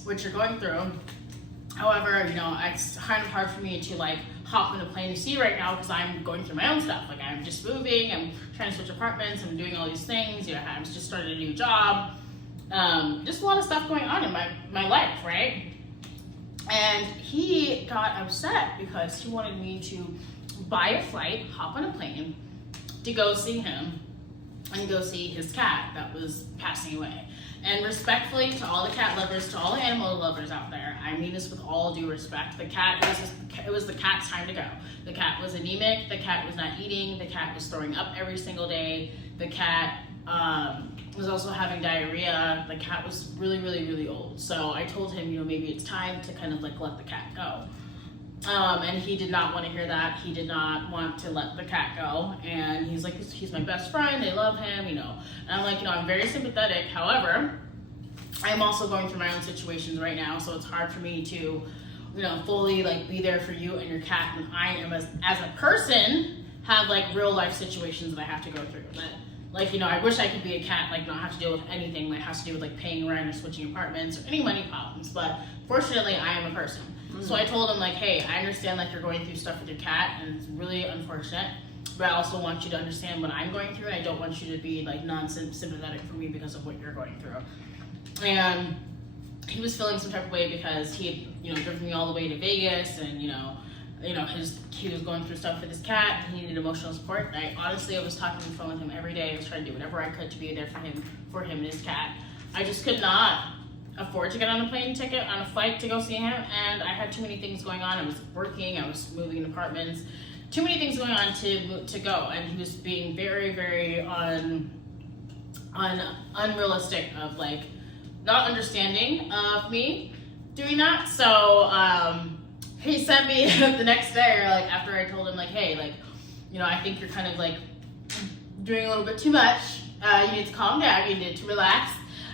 what you're going through. However, you know, it's kind of hard for me to, like, hop in a plane to see right now, because I'm going through my own stuff. Like, I'm just moving, I'm trying to switch apartments, I'm doing all these things. You know, I just started a new job. Just a lot of stuff going on in my life, right? And he got upset because he wanted me to buy a flight, hop on a plane, to go see him and go see his cat that was passing away. And respectfully to all the cat lovers, to all the animal lovers out there, I mean this with all due respect, it was the cat's time to go. The cat was anemic, the cat was not eating, the cat was throwing up every single day, the cat was also having diarrhea, the cat was really, really, really old. So I told him, you know, maybe it's time to kind of like let the cat go. And he did not want to hear that. He did not want to let the cat go. And he's like, he's my best friend. I love him, you know. And I'm like, you know, I'm very sympathetic. However, I'm also going through my own situations right now. So it's hard for me to, you know, fully like be there for you and your cat when I am as a person have like real life situations that I have to go through. That, like, you know, I wish I could be a cat, like not have to deal with anything that has to do with like paying rent or switching apartments or any money problems. But fortunately, I am a person. So I told him, like, hey, I understand like you're going through stuff with your cat, and it's really unfortunate, but I also want you to understand what I'm going through, and I don't want you to be like non-sympathetic for me because of what you're going through. And he was feeling some type of way because he had, you know, driven me all the way to Vegas, and he was going through stuff with his cat. He needed emotional support. And I was talking on the phone with him every day. I was trying to do whatever I could to be there for him and his cat. I just could not afford to get on a plane ticket, on a flight to go see him, and I had too many things going on. I was working, I was moving in apartments, too many things going on to go, and he was being very, very unrealistic of like not understanding of me doing that. So he sent me the next day, or like after I told him like, hey, like, you know, I think you're kind of like doing a little bit too much. You need to calm down, you need to relax,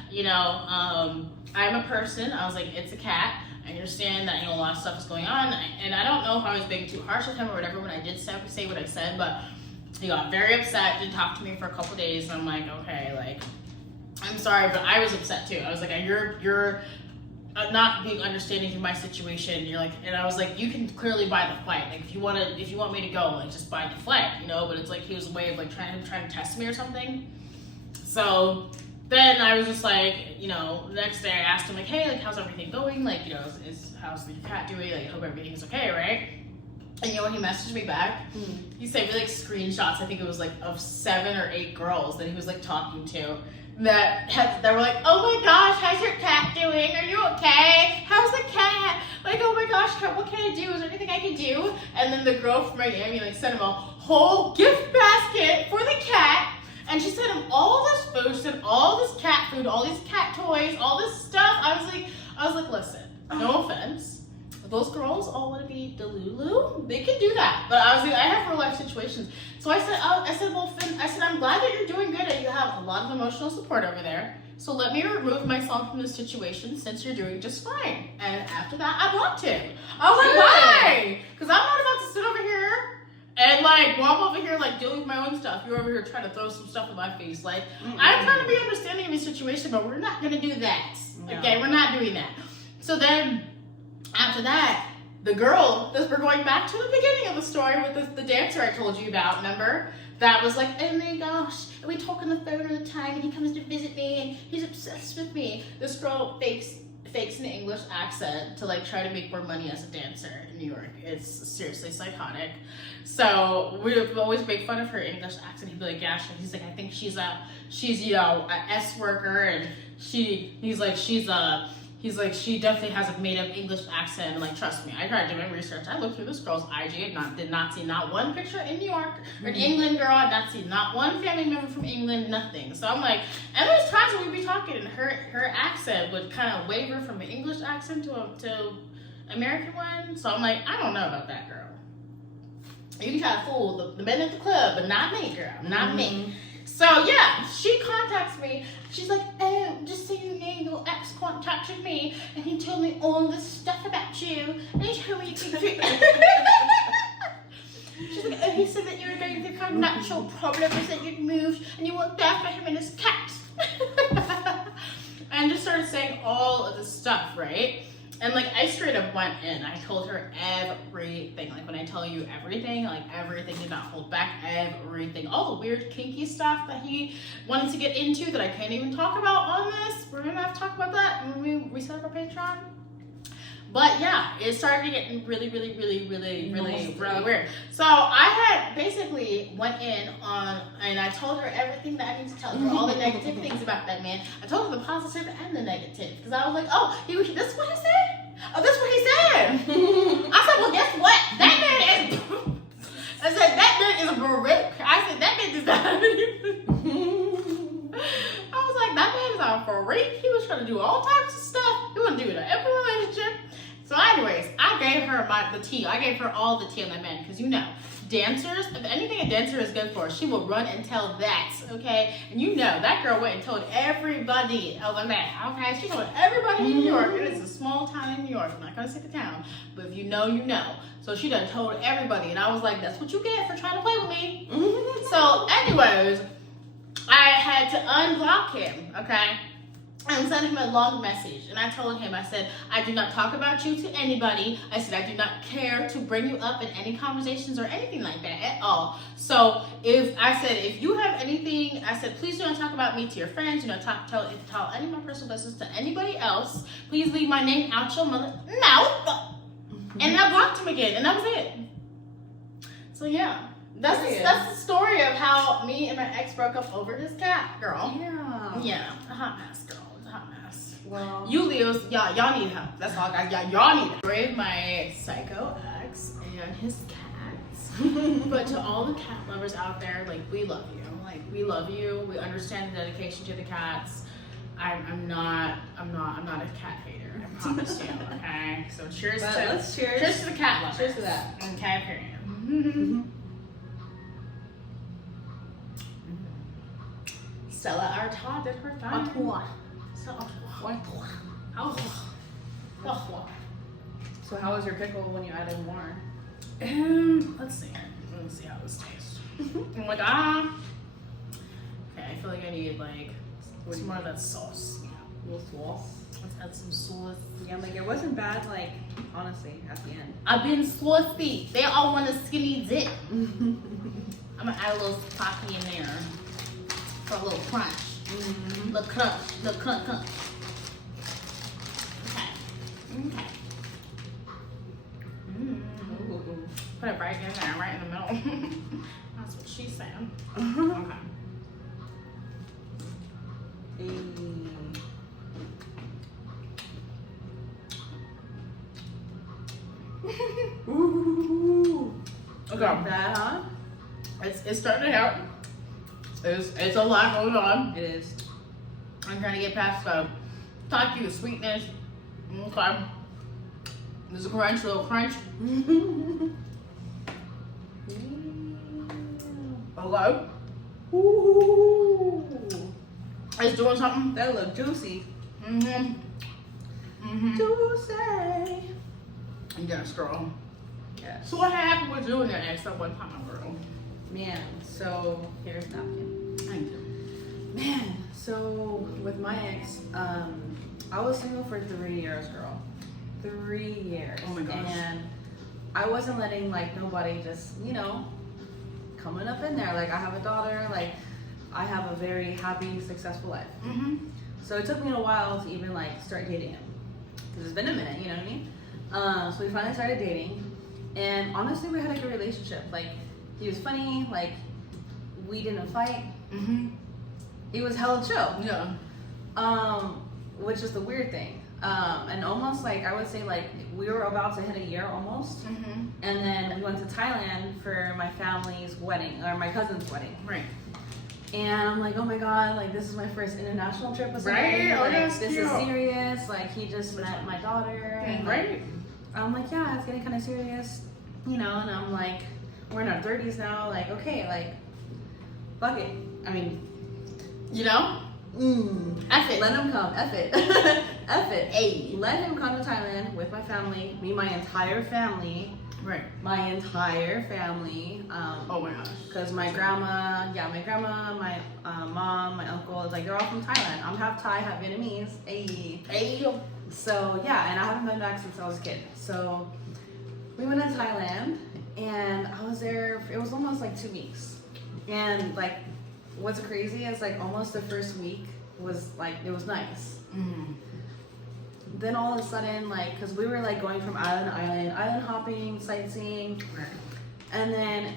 you know. I'm a person. I was like, it's a cat. I understand that, you know, a lot of stuff is going on, and I don't know if I was being too harsh with him or whatever when I did say what I said, but he got very upset, didn't talk to me for a couple days, and I'm like, okay, like, I'm sorry, but I was upset too. I was like, you're not being understanding of my situation. You're like, and I was like, you can clearly buy the flight. Like, if you want me to go, like, just buy the flight, you know. But it's like he was a way of like trying to test me or something. So then I was just like, you know, the next day I asked him like, hey, like, how's everything going? Like, you know, how's the cat doing? Like, I hope everything's okay, right? And you know when he messaged me back, he sent me like screenshots. I think it was like of 7 or 8 girls that he was like talking to. That were like, oh my gosh, how's your cat doing? Are you okay? How's the cat? Like, oh my gosh, what can I do? Is there anything I can do? And then the girl from Miami like sent him a whole gift basket for the cat. And she sent him all this food, she sent all this cat food, all these cat toys, all this stuff. I was like, listen, no offense. If those girls all want to be Delulu, they can do that. But I was like, I have real life situations. So I said, well, Finn, I'm glad that you're doing good and you have a lot of emotional support over there. So let me remove myself from this situation since you're doing just fine. And after that, I blocked him. I was like, why? Because I'm not about to sit over here and like, while I'm over here like dealing with my own stuff, you're over here trying to throw some stuff in my face. Like, I'm trying to be understanding of your situation, but we're not going to do that. No. Okay, we're not doing that. So then, after that, the girl, we're going back to the beginning of the story with the dancer I told you about, remember? That was like, oh my gosh, and we talk on the phone all the time, and he comes to visit me, and he's obsessed with me. This girl fakes an English accent to like try to make more money as a dancer in New York. It's seriously psychotic. So we would always make fun of her English accent. He'd be like, yeah, he's like, I think she's you know, a S worker, and he's like, she definitely has a made-up English accent, and like, trust me, I tried doing research. I looked through this girl's IG and did not see not one picture in New York or in England, girl. I did not see not one family member from England, nothing. So I'm like, and there's times when we'd be talking and her accent would kind of waver from an English accent to American one. So I'm like, I don't know about that, girl. You can try to fool the men at the club, but not me, girl, not me. So yeah, she contacts me. She's like, oh, just so you know, your ex contacted me, and he told me all this stuff about you, and he told me you could drink. She's like, oh, he said that you were going through kind of natural problems, that you'd moved, and you weren't there for him and his cat. And just started saying all of this stuff, right? And like, I straight up went in. I told her everything. Like, when I tell you everything, like, everything, did not hold back, everything. All the weird kinky stuff that he wanted to get into that I can't even talk about on this. We're gonna have to talk about that when we reset up our Patreon. But yeah, it started getting really weird. So I had basically went in on, and I told her everything that I need to tell her, all the negative things about that man. I told her the positive and the negative, because I was like, oh, this is what he said? Oh, this is what he said. I said, well, guess what? That man is, I said, that man is a baroque. I said, that man does not have anything. I was like, that man is a freak. He was trying to do all types of stuff. He wouldn't do it in an open relationship. So anyways, I gave her the tea. I gave her all the tea on that man, because you know, dancers, if anything a dancer is good for, she will run and tell that, okay? And you know, that girl went and told everybody of a man, okay? She told everybody in New York. It is a small town in New York. I'm not gonna say the town, but if you know, you know. So she done told everybody, and I was like, that's what you get for trying to play with me. So anyways, I had to unblock him, okay? And sent him a long message, and I told him, I said, I do not talk about you to anybody. I said, I do not care to bring you up in any conversations or anything like that at all. So if you have anything, I said, please do not talk about me to your friends. Do not tell any of my personal business to anybody else. Please leave my name out your mother mouth. And I blocked him again, and that was it. So yeah. That's the story of how me and my ex broke up over his cat, girl. Yeah, a hot mess, girl. It's a hot mess. Well, you Leos, y'all need help. That's all I got. Y'all need help. Brave my psycho ex and his cats. But to all the cat lovers out there, like, we love you. Like, we love you. We understand the dedication to the cats. I'm not a cat hater. I promise you. Okay. So cheers to the cat lovers. Cheers to that. Okay, period. Stella Artois did her thing. So how was your pickle when you added more? Let's see how this tastes. I'm like, okay, I feel like I need like some more of that sauce. little sauce. Let's add some sauce. Yeah, like it wasn't bad, like honestly, at the end. I've been saucy. They all want a skinny dip. I'm gonna add a little pocky in there for a little crunch. The crunch, the crunch. Okay. Okay. Put it right in there, right in the middle. That's what she's saying. Okay. Ooh. Okay. That, huh? It's starting out. It's a lot going on. It is. I'm trying to get past the talk the sweetness. Okay. There's a crunch, little crunch. Hello? Ooh. It's doing something. That look juicy. Mm-hmm. Mm-hmm. Juicy. Yes, girl. Yes. So what happened with doing that extra one time, girl? Man, so here's napkin. Thank you. Man, so with my ex, I was single for 3 years, girl. 3 years. Oh my gosh. And I wasn't letting like nobody just, coming up in there. Like I have a daughter, like I have a very happy, successful life. Mm-hmm. So it took me a while to even like start dating him. Because it's been a minute, you know what I mean? So we finally started dating. And honestly, we had a good relationship. Like, he was funny, like, we didn't fight. Mm-hmm. He was hella chill. Yeah. Which is the weird thing. And almost like, I would say like, we were about to hit a year almost. Mm-hmm. And then we went to Thailand for my family's wedding, or my cousin's wedding. Right. And I'm like, oh my God, like this is my first international trip with somebody. Right? Oh, Like, that's this cute. is serious. Like, he just met my daughter. And like, Right. I'm like, yeah, it's getting kind of serious, and I'm like, we're in our 30s now, like, okay, like, fuck it. I mean, F it. let him come, F it. F it. Hey. Let him come to Thailand with my family, my entire family. Right. My entire family. Oh my gosh. Because my grandma, my mom, my uncle, like, they're all from Thailand. I'm half Thai, half Vietnamese. Hey. Hey. So yeah, and I haven't been back since I was a kid. So we went to Thailand, and I was there. It was almost like 2 weeks, and like, what's crazy is like almost the first week was like, it was nice. Mm-hmm. Then all of a sudden, like, because we were like going from island to island, island hopping, sightseeing, Right. and then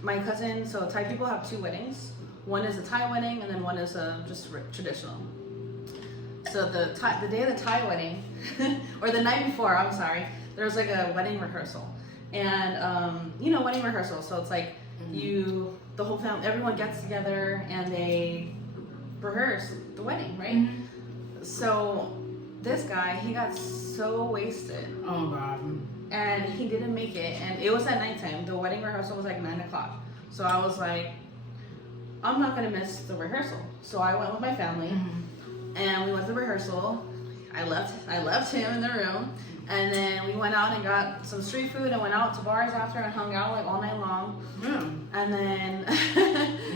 my cousin. So Thai people have 2 weddings. One is a Thai wedding, and then one is a just traditional. So the day of the Thai wedding, or the night before, I'm sorry, there was like a wedding rehearsal. And, wedding rehearsal. So it's like the whole family, everyone gets together and they rehearse the wedding, right? Mm-hmm. So this guy, he got so wasted. Oh God. And he didn't make it. And it was at nighttime. The wedding rehearsal was like 9 o'clock. So I was like, I'm not going to miss the rehearsal. So I went with my family. Mm-hmm. And we went to rehearsal. I left him in the room, and then we went out and got some street food and went out to bars after and hung out like all night long. Yeah. And then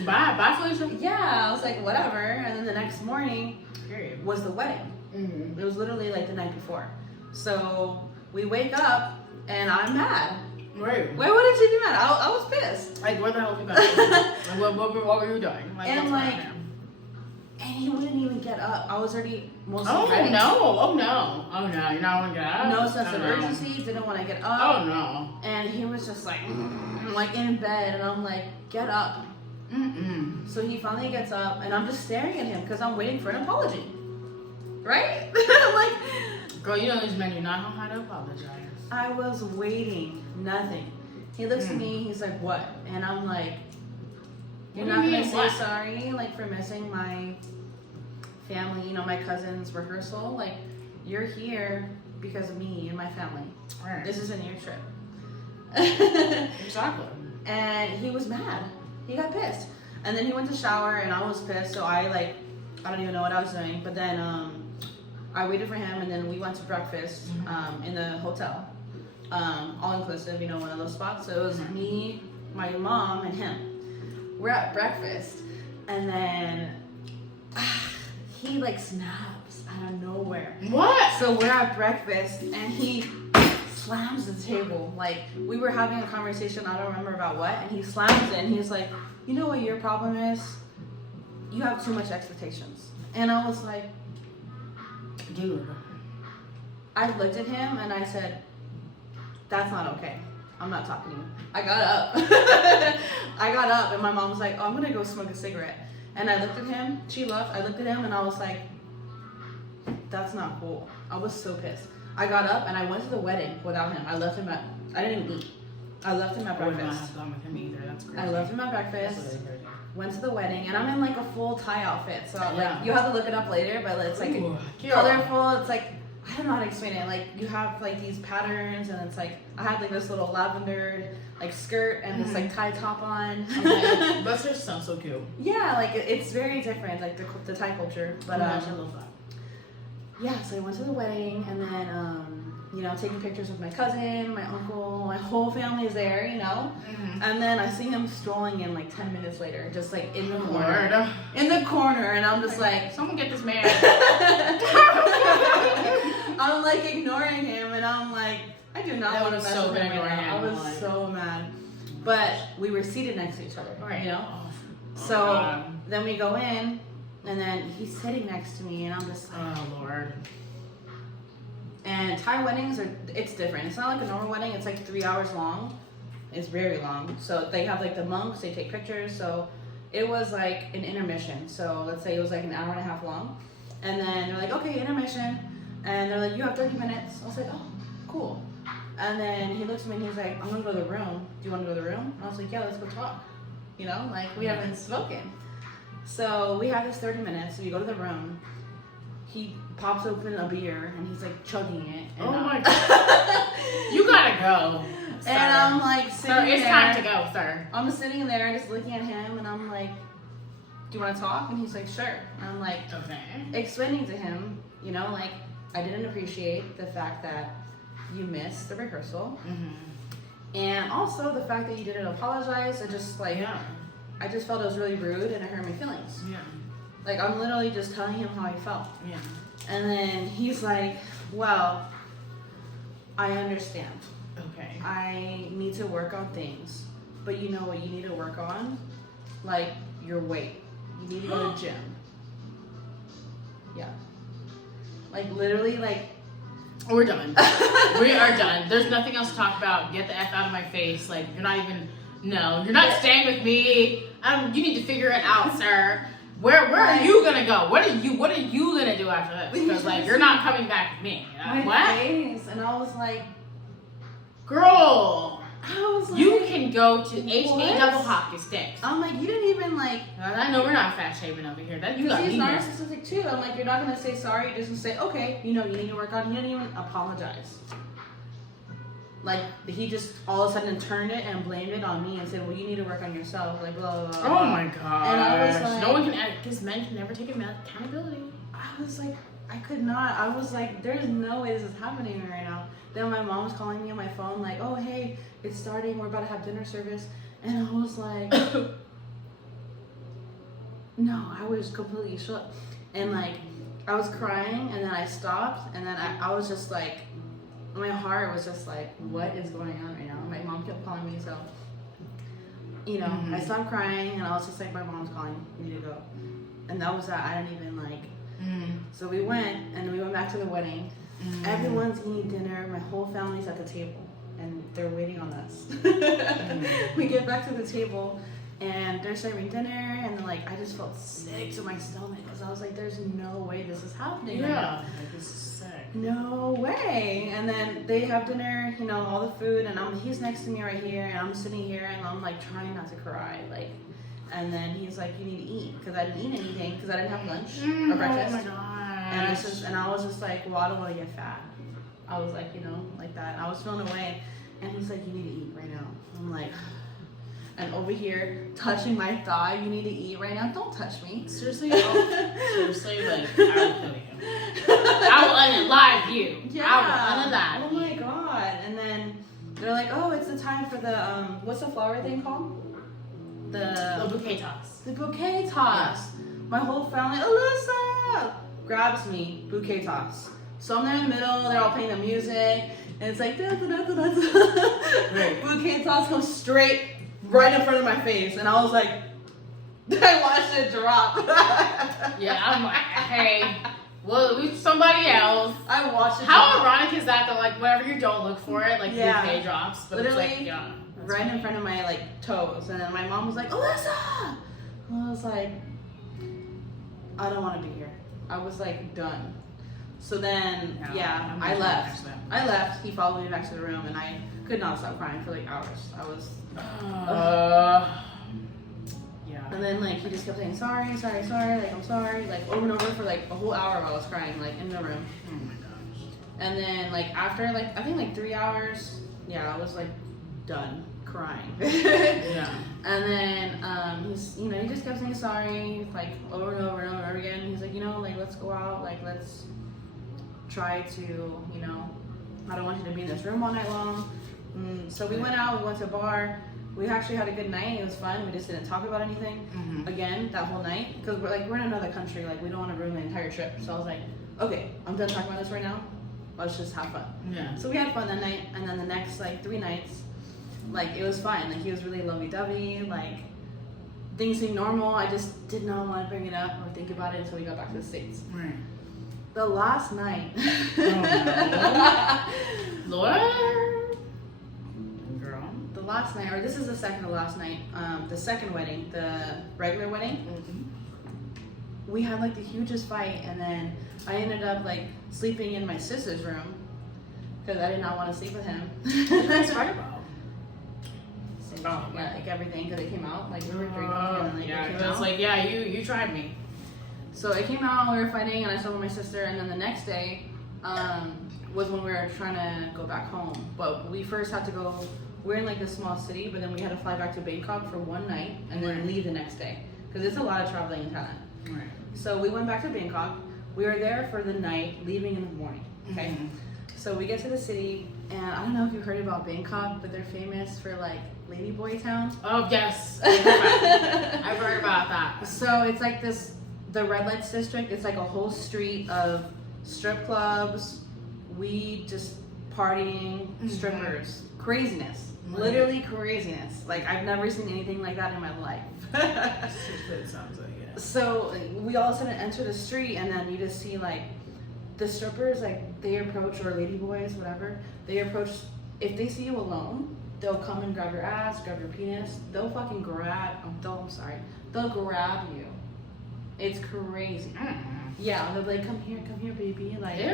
Bye, Felicia. yeah, I was like, whatever. And then the next morning Period. was the wedding. Mm-hmm. It was literally like the night before. So we wake up and I'm mad. Right. Why wouldn't you be mad? I was pissed. Like, what the hell was that? Like, what were you doing? Like, And what's like, going on? and he wouldn't even get up. I was already mostly Oh ready. no! Oh no! Oh no! You're not gonna get up. No sense of no. urgency. Didn't want to get up. Oh no! And he was just like in bed, and I'm like, get up. Mm-mm. So he finally gets up, and I'm just staring at him because I'm waiting for an apology. Right? I'm like, Girl, you know these men do not know how to apologize. I was waiting, nothing. He looks at me, he's like, what? And I'm like, you're What not do you gonna mean, say what? sorry, like, for missing my family, my cousin's rehearsal? Like, you're here because of me and my family. Right. This isn't your trip. Exactly. And he was mad. He got pissed. And then he went to shower, and I was pissed, so I don't even know what I was doing. But then I waited for him, and then we went to breakfast in the hotel. All inclusive, one of those spots. So it was me, my mom, and him. We're at breakfast, and then he snaps. ass out of nowhere. What? So we're at breakfast and he slams the table. Like, we were having a conversation, I don't remember about what, and he slams it and he's like, you know what your problem is? You have too much expectations. And I was like, Dude. I looked at him and I said, that's not okay. I'm not talking to you. I got up. I got up and my mom was like, oh, I'm gonna go smoke a cigarette. And I looked at him, she left, I looked at him and I was like, that's not cool. I was so pissed. I got up and I went to the wedding without him. I left him at, I didn't even eat. I left him at I would not breakfast. have gone with him either. That's crazy. I left him at That's breakfast, really crazy. went to the wedding, and I'm in like a full tie outfit. So Yeah. like, you have to look it up later, but it's like Ooh, colorful. It's like, I don't know how to explain it. Like, you have like these patterns, and it's like, I had like this little lavender like skirt and this like tie top on. Okay. That just sounds so cute. Yeah, like it's very different, like the Thai culture. But I love that. yeah, so I went to the wedding and then you know, taking pictures with my cousin, my uncle, my whole family is there, you know. Mm-hmm. And then I see him strolling in like 10 minutes later, just like in the corner. Lord. In the corner, and I'm just like, Someone get this man. I'm like ignoring him, and I'm like, I do not That want to was mess so with him bad right now. I ignoring was him. so mad. But we were seated next to each other, Right. you know. Oh, So God. then we go in, and then he's sitting next to me, and I'm just like, Oh Lord. and Thai weddings it's different. It's not like a normal wedding. It's like 3 hours long. It's very long. So they have like the monks, they take pictures. So it was like an intermission. So let's say it was like an hour and a half long. And then they're like, okay, intermission. And they're like, you have 30 minutes. I was like, oh, cool. And then he looks at me and he's like, I'm gonna go to the room. Do you wanna go to the room? I was like, yeah, let's go talk. You know, like we haven't spoken. So we have this 30 minutes. So you go to the room. He pops open a beer and he's like chugging it. And Oh my God. You gotta go. Sir. And I'm like sitting Sir, it's there. time to go, sir. I'm sitting there just looking at him and I'm like, do you want to talk? And he's like, sure. And I'm like, Okay. explaining to him, you know, like, I didn't appreciate the fact that you missed the rehearsal. Mm-hmm. And also the fact that you didn't apologize. It just like, Yeah. I just felt it was really rude and it hurt my feelings. Yeah. Like, I'm literally just telling him how I felt. Yeah. And then he's like, well, I understand. Okay. I need to work on things. But you know what you need to work on? Like, your weight. You need to go to gym. Yeah. Like, literally, like... We're done. We are done. There's nothing else to talk about. Get the F out of my face. Like, you're not even... No, you're not staying with me. You need to figure it out, sir. Where are you gonna go? What are you gonna do after this? Because like you're not coming back with me. My What? face. And I was like... Girl, I was like... you can go to HA What? double hockey sticks. I'm like, you didn't even, like... I know we're not fat shaming over here. That you Because got he's me here. narcissistic, too. I'm like, you're not gonna say sorry. You're just gonna say, okay, you know, you need to work on... He didn't even apologize. Like, he just all of a sudden turned it and blamed it on me and said, well, you need to work on yourself. Like, blah, blah, blah. Oh my god. And I was like... no one can, because men can never take accountability. I was like, I could not. I was like, there's no way this is happening right now. Then my mom was calling me on my phone like, oh, hey, it's starting. We're about to have dinner service. And I was like, no, I was completely shook. And like, I was crying and then I stopped. And then I was just like, my heart was just like, what is going on right now? My mom kept calling me, so, you know, I stopped crying and I was just like, my mom's calling me to go. And that was that. I didn't even like, so we went and we went back to the wedding. Everyone's eating dinner. My whole family's at the table and they're waiting on us. We get back to the table and they're serving dinner and then like, I just felt sick to my stomach because I was like, there's no way this is happening right now. Like, this is sick. No way. And then they have dinner, you know, all the food, and he's next to me right here, and I'm sitting here, and I'm like trying not to cry, like. And then he's like, "You need to eat," because I didn't eat anything because I didn't have lunch or breakfast. Oh my And and I was just like, "Well, I don't want to get fat." I was like, you know, like that. I was feeling away, and he's like, "You need to eat right now." I'm like. And over here, touching my thigh, you need to eat right now. Don't touch me. Seriously, seriously, like, I will kill you. I will unalive you. Yeah. I will unalive Oh my god. And then they're like, oh, it's the time for the, what's the flower thing called? The bouquet toss. The bouquet toss. My whole family, Alyssa! grabs me, bouquet toss. So I'm there in the middle, they're all playing the music, and it's like, da, da, da, da, da. Right. Bouquet toss comes straight right in front of my face, and I was like, I watched it drop. Yeah, I'm like, hey, well, we somebody else. I watched it How drop. ironic is that? That like whenever you don't look for it, like Yeah. bouquet drops, but Literally, it's like, yeah, that's right in funny. front of my like toes, and then my mom was like, Alyssa! And I was like, I don't want to be here. I was like done. So then, I'm I not left. next to them. I left. He followed me back to the room, and I could not stop crying for like hours. I was, Yeah. and then like he just kept saying sorry, like I'm sorry, like over and over for like a whole hour while I was crying, like in the room. Oh my gosh. And then like after like I think like 3 hours, yeah, I was like done crying. Yeah. And then he's, you know, he just kept saying sorry, like over and over and over again. He's like, you know, like let's go out, like let's try to, you know, I don't want you to be in this room all night long. So we went out, we went to a bar. We actually had a good night. It was fun. We just didn't talk about anything again that whole night because we're in another country. Like we don't want to ruin the entire trip. So I was like, okay, I'm done talking about this right now. Let's just have fun. Yeah. So we had fun that night, and then the next like 3 nights, like it was fine. Like he was really lovey-dovey. Like things seemed normal. I just did not want to bring it up or think about it until we got back to the States. Right. The last night. Lord. Girl. The last night, or this is the second to last night. The second wedding, the regular wedding. We had like the hugest fight, and then I ended up like sleeping in my sister's room because I did not want to sleep with him. That's right about. Yeah, like everything, because it came out, like we were drinking, and like yeah, it came because it's out. like, yeah, you tried me. So it came out, we were fighting, and I slept with my sister, and then the next day was when we were trying to go back home. But we first had to go, we're in like this small city, but then we had to fly back to Bangkok for one night, and then leave the next day, because it's a lot of traveling in Thailand. Right. So we went back to Bangkok. We were there for the night, leaving in the morning. Okay. So we get to the city, and I don't know if you heard about Bangkok, but they're famous for like Ladyboy Town. Oh yes, I've heard about that. So it's like the red lights district. It's like a whole street of strip clubs, weed, just partying, strippers, craziness, literally craziness. Like I've never seen anything like that in my life. It sounds like it. So we all of a sudden enter the street, and then you just see like the strippers, like they approach, or ladyboys, whatever. They approach. If they see you alone, they'll come and grab your ass, grab your penis. They'll fucking grab. They'll grab you. It's crazy. Yeah, they'll be like, come here, baby. Like, Ew.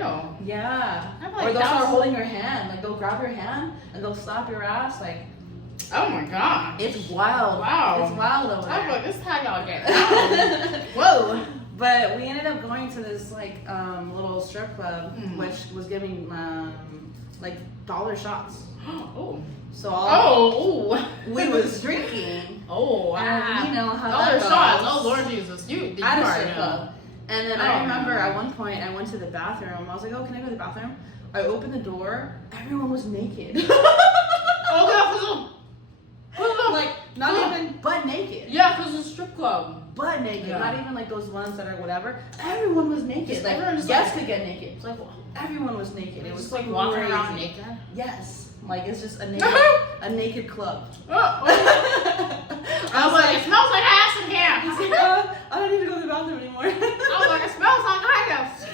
yeah. I'm Or like, they'll start that's- holding your hand. Like they'll grab your hand and they'll slap your ass. Like, Oh my god. it's wild. Wow. It's wild over I'm there. like, this is how y'all get down. Whoa. But we ended up going to this like little strip club, Mhm. which was giving like dollar shots. Oh. So all we Oh. was drinking. Oh wow. And you know how Dollar that goes. shots. Oh Lord Jesus. You At a already strip know. club. And then Oh, I remember no. at one point I went to the bathroom. I was like, oh, can I go to the bathroom? I opened the door. Everyone was naked. Oh god, Like not Oh. even butt naked. yeah, because it's a strip club. Butt naked. Yeah. Not even like those ones that are whatever. Everyone was naked. Just Like everyone just guests like- could get naked. It's like, Everyone was naked. It was just like walking around crazy. naked. Yes. Like it's just a naked club. Oh. I was like, it smells like ass in He's here. like, I don't need to go to the bathroom anymore. I was like, it smells like ass.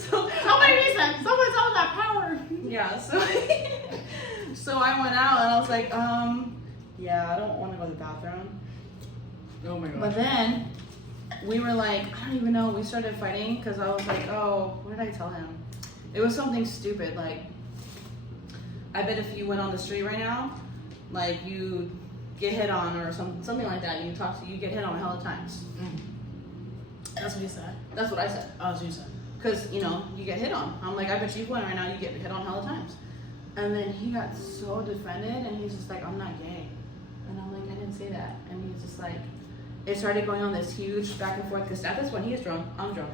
So Somebody needs that. Someone's on that power. yeah, so I went out and I was like, yeah, I don't want to go to the bathroom. Oh my But then we were like, I don't even know. We started fighting because I was like, oh, what did I tell him? It was something stupid. Like, I bet if you went on the street right now, like you get hit on or something like that, and you get hit on hella times. That's what you said. That's what I said. Oh, that's what you said. Because, you know, you get hit on. I'm like, I bet you went right now, you get hit on hella times. And then he got so defended, and he's just like, I'm not gay. And I'm like, I didn't say that. And he's just like, it started going on this huge back and forth, because at this point, he's drunk, I'm drunk.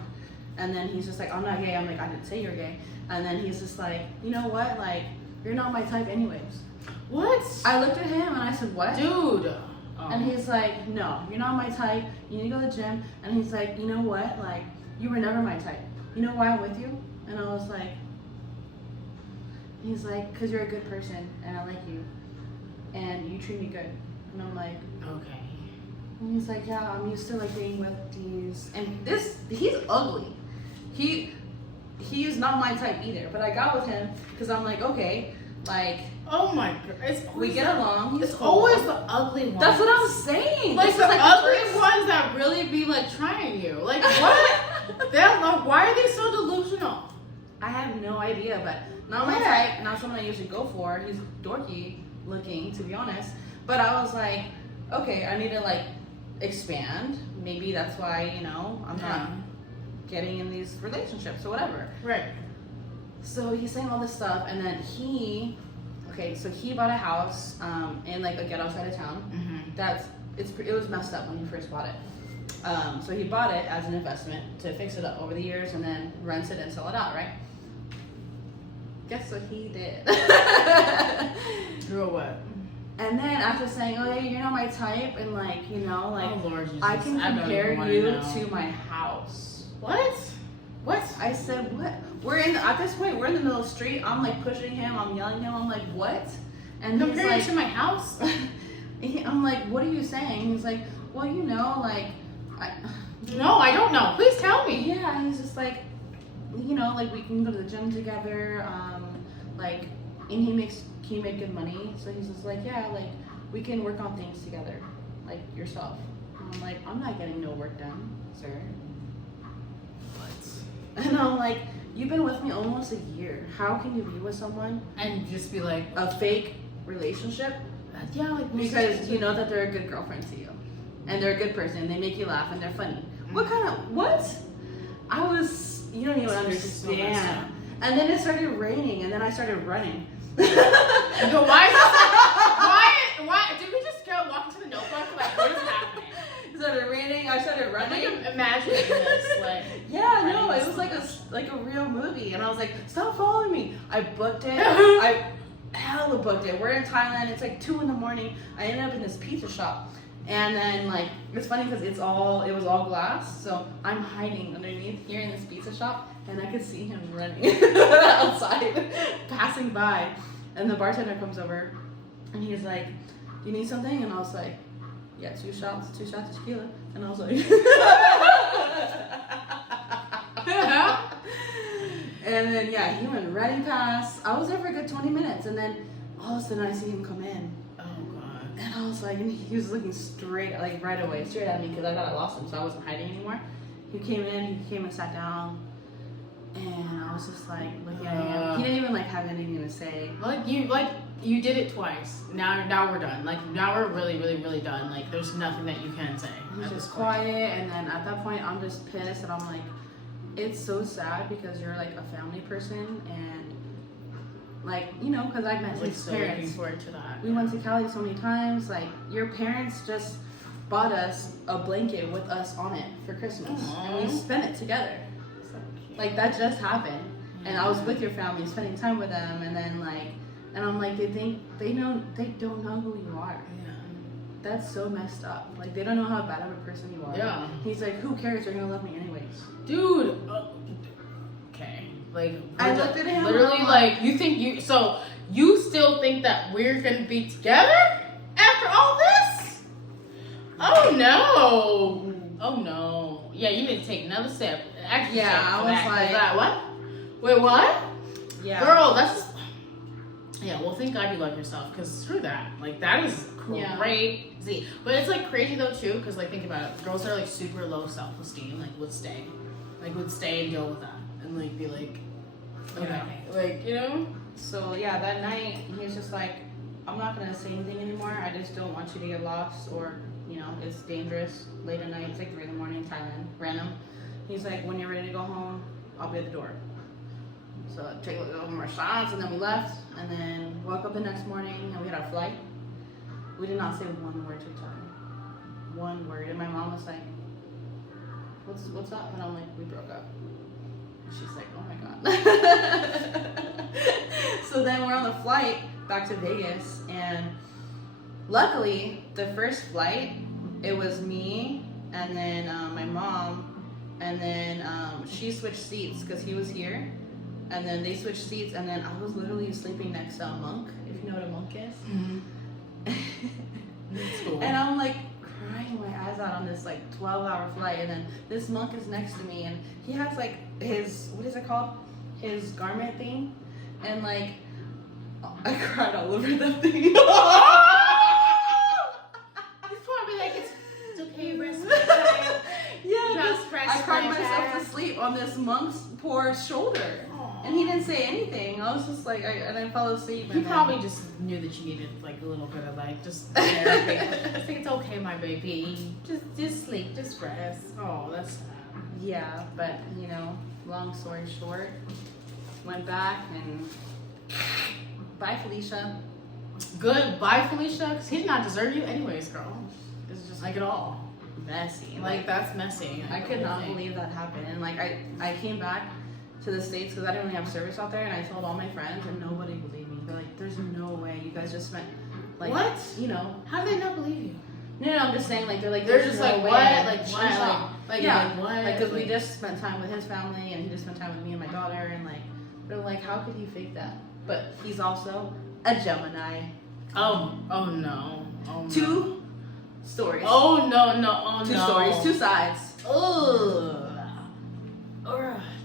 And then he's just like, I'm not gay. I'm like, I didn't say you're gay. And then he's just like, you know what? Like, you're not my type anyways. What? I looked at him, and I said, what? Dude. And he's like, no, you're not my type. You need to go to the gym. And he's like, you know what? Like, you were never my type. You know why I'm with you? And I was like, he's like, because you're a good person and I like you and you treat me good. And I'm like, Okay. and he's like, yeah, I'm used to like being with these. And he's ugly. He's not my type either. But I got with him because I'm like, okay, like, Oh my god. we get along. He's It's cool. always the ugly ones. That's what I'm saying. Like This the is, like, ugly first- ones that really be like trying you. Like what? Why are they so delusional? I have no idea, but not my type, not someone I usually go for. He's dorky looking, to be honest. But I was like, okay, I need to like expand. Maybe that's why, you know, I'm not getting in these relationships or whatever. Right. So he's saying all this stuff, and then so he bought a house in like a ghetto side of town. Mm-hmm. It was messed up when he first bought it. So he bought it as an investment to fix it up over the years and then rent it and sell it out, right? Guess what he did? Girl, what? And then after saying, oh yeah, you're not my type, and like, you know, like, Oh Lord Jesus. I can don't compare even wanna you know. to my house. What? What? I said, what? At this point, we're in the middle of the street. I'm like pushing him, I'm yelling at him, I'm like, what? And he's Compare like, it to my house? I'm like, what are you saying? He's like, well, you know, like, No, I don't know. Please tell me. yeah, he's just like, you know, like we can go to the gym together, like, and he made good money, so he's just like, yeah, like we can work on things together, like yourself. And I'm like, I'm not getting no work done, sir. What? And I'm like, you've been with me almost a year. How can you be with someone And just be like, a fake relationship yeah, like because you know that they're a good girlfriend to you, and they're a good person, they make you laugh, and they're funny. What kind of what? You don't even understand. And then it started raining, and then I started running. No, why? Did we just go walk into the notebook? Like, what is happening? It started raining. I started I'm running. like imagining this, like. Yeah, no, it was like a real movie, and I was like, stop following me. I booked it. I hella booked it. We're in Thailand. It's like 2 a.m. I ended up in this pizza shop, and then like it's funny because it was all glass, so I'm hiding underneath here in this pizza shop, and I could see him running outside, passing by, and the bartender comes over, and he's like, "Do you need something?" And I was like, "Yeah, 2 shots of tequila," and I was like. And then he went running past. I was there for a good 20 minutes, and then all of a sudden I see him come in. Oh god. And I was like, and he was looking straight at me because I thought I lost him, so I wasn't hiding anymore. He came and sat down, and I was just like looking at him. He didn't even like have anything to say. You did it twice. Now we're done. Like now we're really, really, really done. Like there's nothing that you can say. He's just quiet, and then at that point I'm just pissed, and I'm like, it's so sad because you're like a family person, and like, you know, because I met his so parents. looking forward to that. We went to Cali so many times. Like, your parents just bought us a blanket with us on it for Christmas. Aww. And we spent it together. So cute. Like, that just happened. And I was with your family, spending time with them, and then like, and I'm like, they don't know who you are. Yeah. That's so messed up. Like, they don't know how bad of a person you are. Yeah. He's like, who cares? You're gonna love me anyways. Dude. Okay. Like I looked at him. literally, like you still think that we're gonna be together after all this? Oh no. Oh no. Yeah, you need to take another step. Actually, Yeah, I was like, that what? Wait, what? Yeah. Girl, that's just. Yeah, well, thank God you love yourself, because screw that. Like, that is crazy. But it's, like, crazy, though, too, because, like, think about it. Girls that are, like, super low self-esteem, like, would stay. Like, would stay and deal with that. And, like, be like, okay. Like, you know? So, yeah, that night, he was just like, I'm not going to say anything anymore. I just don't want you to get lost, or, you know, it's dangerous. Late at night, it's like 3 in Thailand, random. He's like, when you're ready to go home, I'll be at the door. So I took a little more shots, and then we left, and then woke up the next morning, and we had our flight. We did not say one word to each other. One word. And my mom was like, what's up? And I'm like, we broke up. And she's like, oh my God. So then we're on the flight back to Vegas, and luckily, the first flight, it was me, and then my mom, and then she switched seats because he was here, and then they switched seats, and then I was literally sleeping next to a monk, if you know what a monk is. That's cool. And I'm like crying my eyes out on this like 12-hour flight, and then this monk is next to me, and he has like his, what is it called, his garment thing, and like I cried all over the thing. You probably like it's okay, rest. Yeah, Just rest I cried my myself child. to sleep on this monk's poor shoulder, and he didn't say anything. I was just like, I fell asleep. He and then- probably just knew that you needed like a little bit of like just therapy. I think it's okay, my baby. Just sleep, just rest. Oh, that's sad. Yeah, but you know, long story short, went back and bye, Felicia. Good. Bye, Felicia. Because he did not deserve you, anyways, girl. It's just like it all Messy. like that's messy. I could not believe that happened. And like I came back to the States because I didn't really have service out there, and I told all my friends, and nobody believed me. They're like, "There's no way you guys just spent like What? You know." How do they not believe you? No, I'm just saying like they're like They're "There's just no like way." what? Like One what? shot. Like Yeah, like what? like because we just spent time with his family, and he just spent time with me and my daughter, and like they're like, "How could he fake that?" But he's also a Gemini. Oh no. Oh no. Two stories. Oh no. Two stories, two sides. Ugh.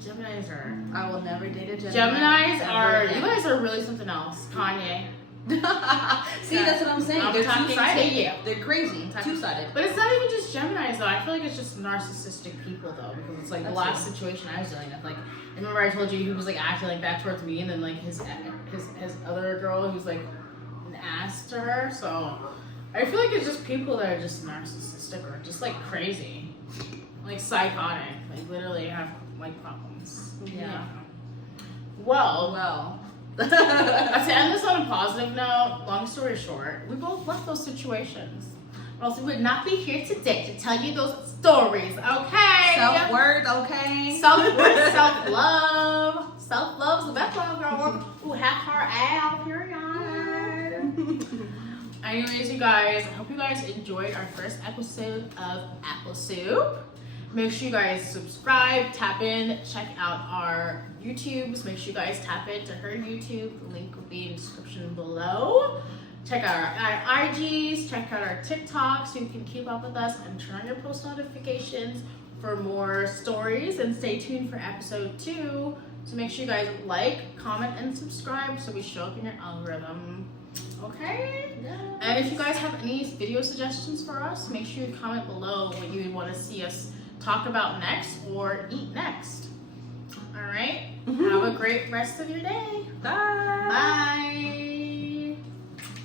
Geminis are. I will never date a Gemini. Geminis ever are. again. You guys are really something else. Kanye. See, that's what I'm saying. I'm They're talking to two-sided. you. They're crazy. Two-sided. But it's not even just Geminis though. I feel like it's just narcissistic people though, because it's like the That's last true. situation I was dealing with. Like, I remember I told you he was like acting like that towards me, and then like his other girl who's like an ass to her. So I feel like it's just people that are just narcissistic or just like crazy, like psychotic, like literally have like problems. Yeah. Well. To end this on a positive note, long story short, we both left those situations. Or else we would not be here today to tell you those stories, okay? Self-worth, okay? Self-worth, self-love. Self-love's the best love, girl. Ooh, half heart out, period. Anyways, you guys, I hope you guys enjoyed our first episode of Applesoup. Make sure you guys subscribe, tap in, check out our YouTubes. Make sure you guys tap into her YouTube. The link will be in the description below. Check out our IGs, check out our TikToks so you can keep up with us and turn on your post notifications for more stories. And stay tuned for episode 2. So make sure you guys like, comment, and subscribe so we show up in your algorithm. Okay? Yes. And if you guys have any video suggestions for us, make sure you comment below what you would want to see us talk about next or eat next. All right? Have a great rest of your day. Bye. Bye.